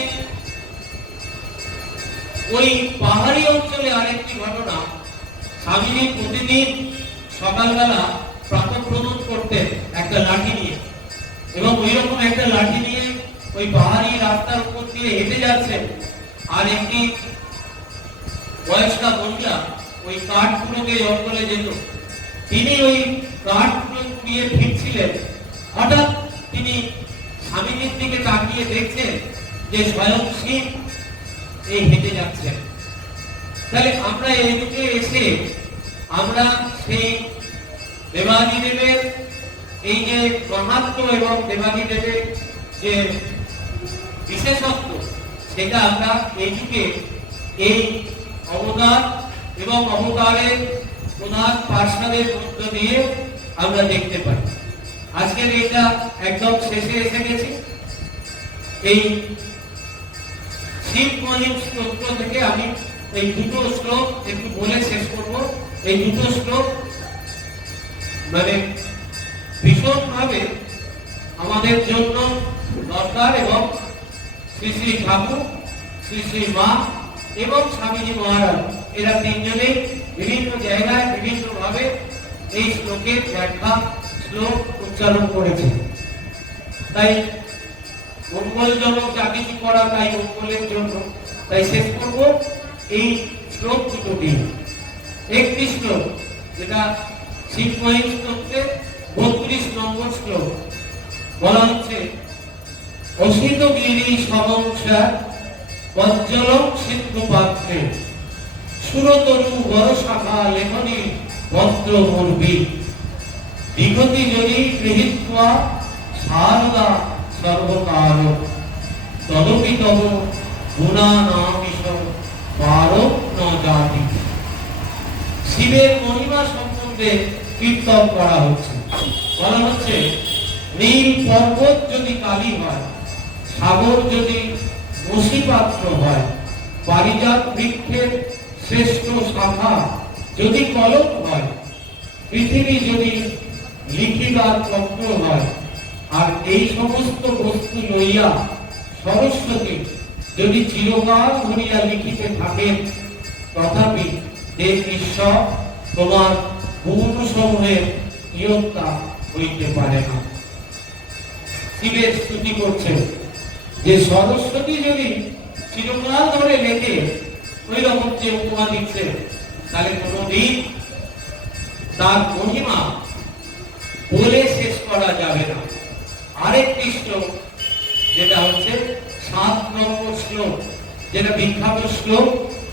ওই পাহাড়ি অঞ্চলে আরেকটি ঘটনা, স্বামীজি প্রতিদিন সকালবেলা প্রাতঃভ্রমণ করতেন একটা লাঠি নিয়ে এবং ওই রকম একটা লাঠি নিয়ে ওই পাহাড়ি রাস্তার উপর দিয়ে হেঁটে যাচ্ছেন। আর একটি বয়স্কা মহিলা ওই কাঠগুলোকে জঙ্গলে যেত, তিনি ওই কাঠগুলো নিয়ে ফিরছিলেন। হঠাৎ তিনি স্বামীজির দিকে তাকিয়ে দেখছেন যে স্বয়ং শিব এই হেঁটে যাচ্ছেন। তাহলে আমরা এই দিকে এসে আমরা সেই দেবাদিদেবের এই যে মাহাত্ম্য এবং দেবাদিদেবের যে বিশেষত্ব, সেটা আমরা এই যুগে এই অবতার এবং অবতারের প্রধান পার্শ্বদের মধ্য দিয়ে আমরা দেখতে পাই। আজকের এটা একদম শেষে এসে গেছি। এই শিব মহিম স্তোত্র থেকে আমি এই দুটো শ্লোক একটু বলে শেষ করব। এই দুটো শ্লোক মানে ভীষণভাবে আমাদের জন্য দরকার এবং শ্রী শ্রী ঠাকুর, শ্রী শ্রী মা এবং স্বামীজি মহারাজ এরা তিনজনে বিভিন্ন জায়গায় বিভিন্ন ভাবে এই শ্লোকের ব্যাখ্যা শ্লোক উচ্চারণ করেছে। তাই মঙ্গলজনক যা কিছু করা তাই মঙ্গলের জন্য। তাই শেষ করব এই শ্লোক দুটো দিয়ে। একটি শ্লোক যেটা শিবমহিম স্তোত্রের 32 নম্বর শ্লোক, বলা হচ্ছে অসিত গিরি সমংসা বজ্জলং সিন্ধু পাত্রে সুরতরু বড় শাখা লেখনী ভদ্র মুর্বি বিগতি যদি গৃহীত্বা শারদা সর্বকাল তদপি তব গুণানামিষ পারো ন জাতি। শিবের মহিমা সম্বন্ধে কীর্তন করা হচ্ছে। বলা হচ্ছে নীল পর্বত যদি কালী হয়, সাগর যদি মসিপাত্র হয়, পারিজাত বৃক্ষের শ্রেষ্ঠ শাখা যদি কলম হয়, পৃথিবী যদি লিখিকার চক্র হয়, আর এই সমস্ত বস্তু লইয়া সরস্বতী যদি চিরকাল ধরিয়া লিখিতে থাকেন, তথাপি দেব ঈশ্বর তোমার গুণ সমূহের ইয়ত্তা হইতে পারে না। শিবের স্তুতি করছেন যে সরস্বতী যদি চিরকাল ধরে লেখে, ওই রকম যে উপমা দিচ্ছে, তাহলে কোনদিন তার মহিমা বলে শেষ করা যাবে না। আরেকটি শ্লোক যেটা হচ্ছে 7 নম্বর শ্লোক, যেটা বিখ্যাত শ্লোক,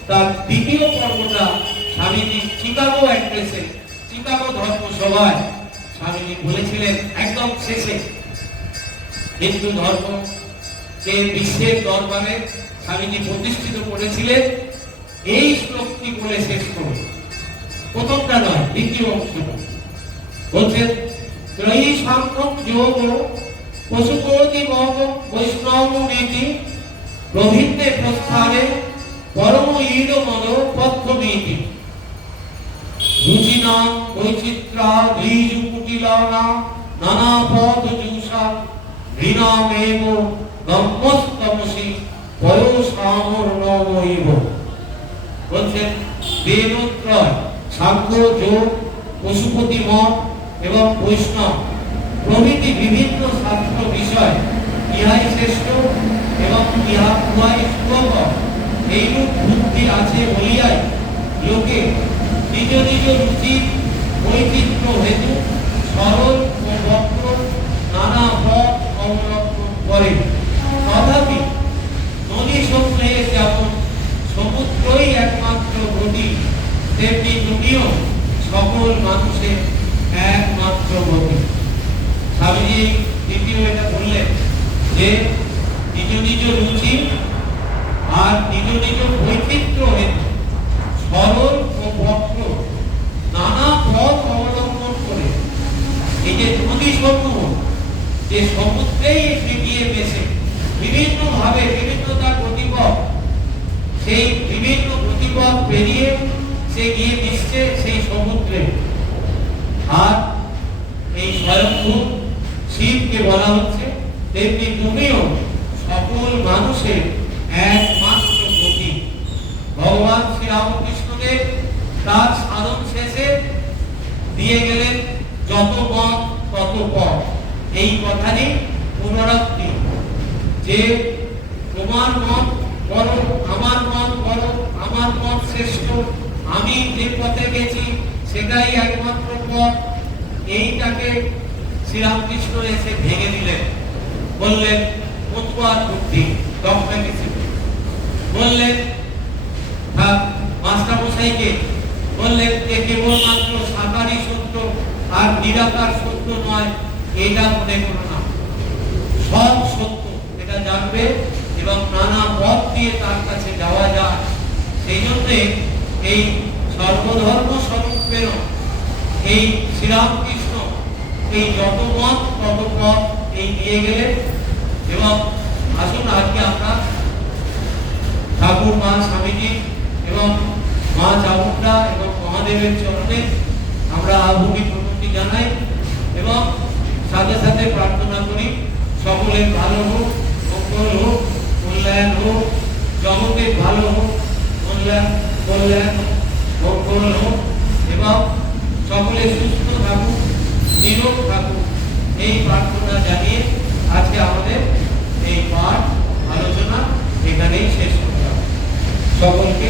তার দ্বিতীয় পর্বটা স্বামীজি চিকাগো অ্যাড্রেসে, চিকাগো ধর্মসভায় স্বামীজি বলেছিলেন একদম শেষে, হিন্দু ধর্মকে বিশ্বের দরবারে স্বামীজি প্রতিষ্ঠিত করেছিলেন। এই শ্লোকটি বলে শেষ করুন, প্রথমটা নয়, দ্বিতীয় অংশটা বলছেন ত্রয়ী সাংখ্যম যোগ পশুপতি মগ বৈষ্ণব নীতি প্রভিন্নে প্রস্থানে পরম ঈদ মদ পথ্যমিতি রুচিনাম বৈচিত্রা দ্বিজ কুটিলানা নানা পথ জুষা ঋণামেব গম্যস্তমসি পয়োসামর নমৈব। বলছেন বেদত্রয় সাংখ্য, যোগ, পশুপতি মত এবং বৈষ্ণব প্রভৃতি বিভিন্ন শাস্ত্র বিষয় ইহাই শ্রেষ্ঠ এবং ইহা উভয় সুখকর এইরূপ বুদ্ধি আছে বলিয়াই লোকে নিজ নিজ রুচির বৈচিত্র্য হেতু সরল ও বক্র নানা পথ অবলম্বন করে। তথাপি নদী সমূহে যেমন সমুদ্রই একমাত্র গতি, তেমনি দুনিও সকল মানুষের একমাত্র গতি। স্বামীজি দ্বিতীয় এটা বললেন যে নিজ নিজ রুচি আর নিজ নিজ বৈচিত্র্য হেতু সরল ও বক্র নানা পথ অবলম্বন করে এই যে নদী সমূহ যে সমুদ্রেই গিয়ে মেশে বিভিন্ন ভাবে বিভিন্ন তার গতিপথ, সেই বিভিন্ন গতিপথ পেরিয়ে সে গিয়ে মিশছে সেই সমুদ্রে। আর এই স্বয়ংভূ শিবকে বলা হচ্ছে তেমনি তুমিও সকল মানুষের একমাত্র গতি। ভগবান শ্রী রামকৃষ্ণদেব তার সাধন শেষে দিয়ে গেলেন যত মত তত পথ, এই কথারই পুনরাবৃত্তি যে তোমার মত বড়, আমার মত বড়, আমার মত শ্রেষ্ঠ, আমি যে পথে গেছি সেটাই একমাত্র পথ। এইটাকে শ্রীরামকৃষ্ণ এসে ভেঙে দিলেন, বললেন মতুয়ার বুদ্ধি, ডগম্যাটিসম। বললেন মাস্টারমশাইকে বললেন যে কেবলমাত্র সাকারই সত্য আর নিরাকার সত্য নয়, এটা মনে করো না, সব সত্য এটা জানবে এবং নানা পথ দিয়ে তার কাছে যাওয়া যায়। সেই জন্যে এই সর্বধর্ম স্বরূপ প্রেরণ এই শ্রীরামকৃষ্ণ এই যত মত তত পথ এই দিয়ে গেলেন। এবং আসুন আজকে আমরা ঠাকুর মা স্বামীজি এবং মা চামুন্ডা এবং মহাদেবের চরণে আমরা আভূমি প্রণতি জানাই এবং সাথে সাথে প্রার্থনা করি সকলের ভালো হোক, মঙ্গল হোক, কল্যাণ হোক, জগতের ভালো হোক, কল্যাণ মঙ্গল হোক এবং সকলে সুস্থ থাকুক, নিরোগ থাকুক, এই প্রার্থনা জানিয়ে আজকে আমাদের এই পাঠ আলোচনা এখানেই শেষ করলাম। সকলকে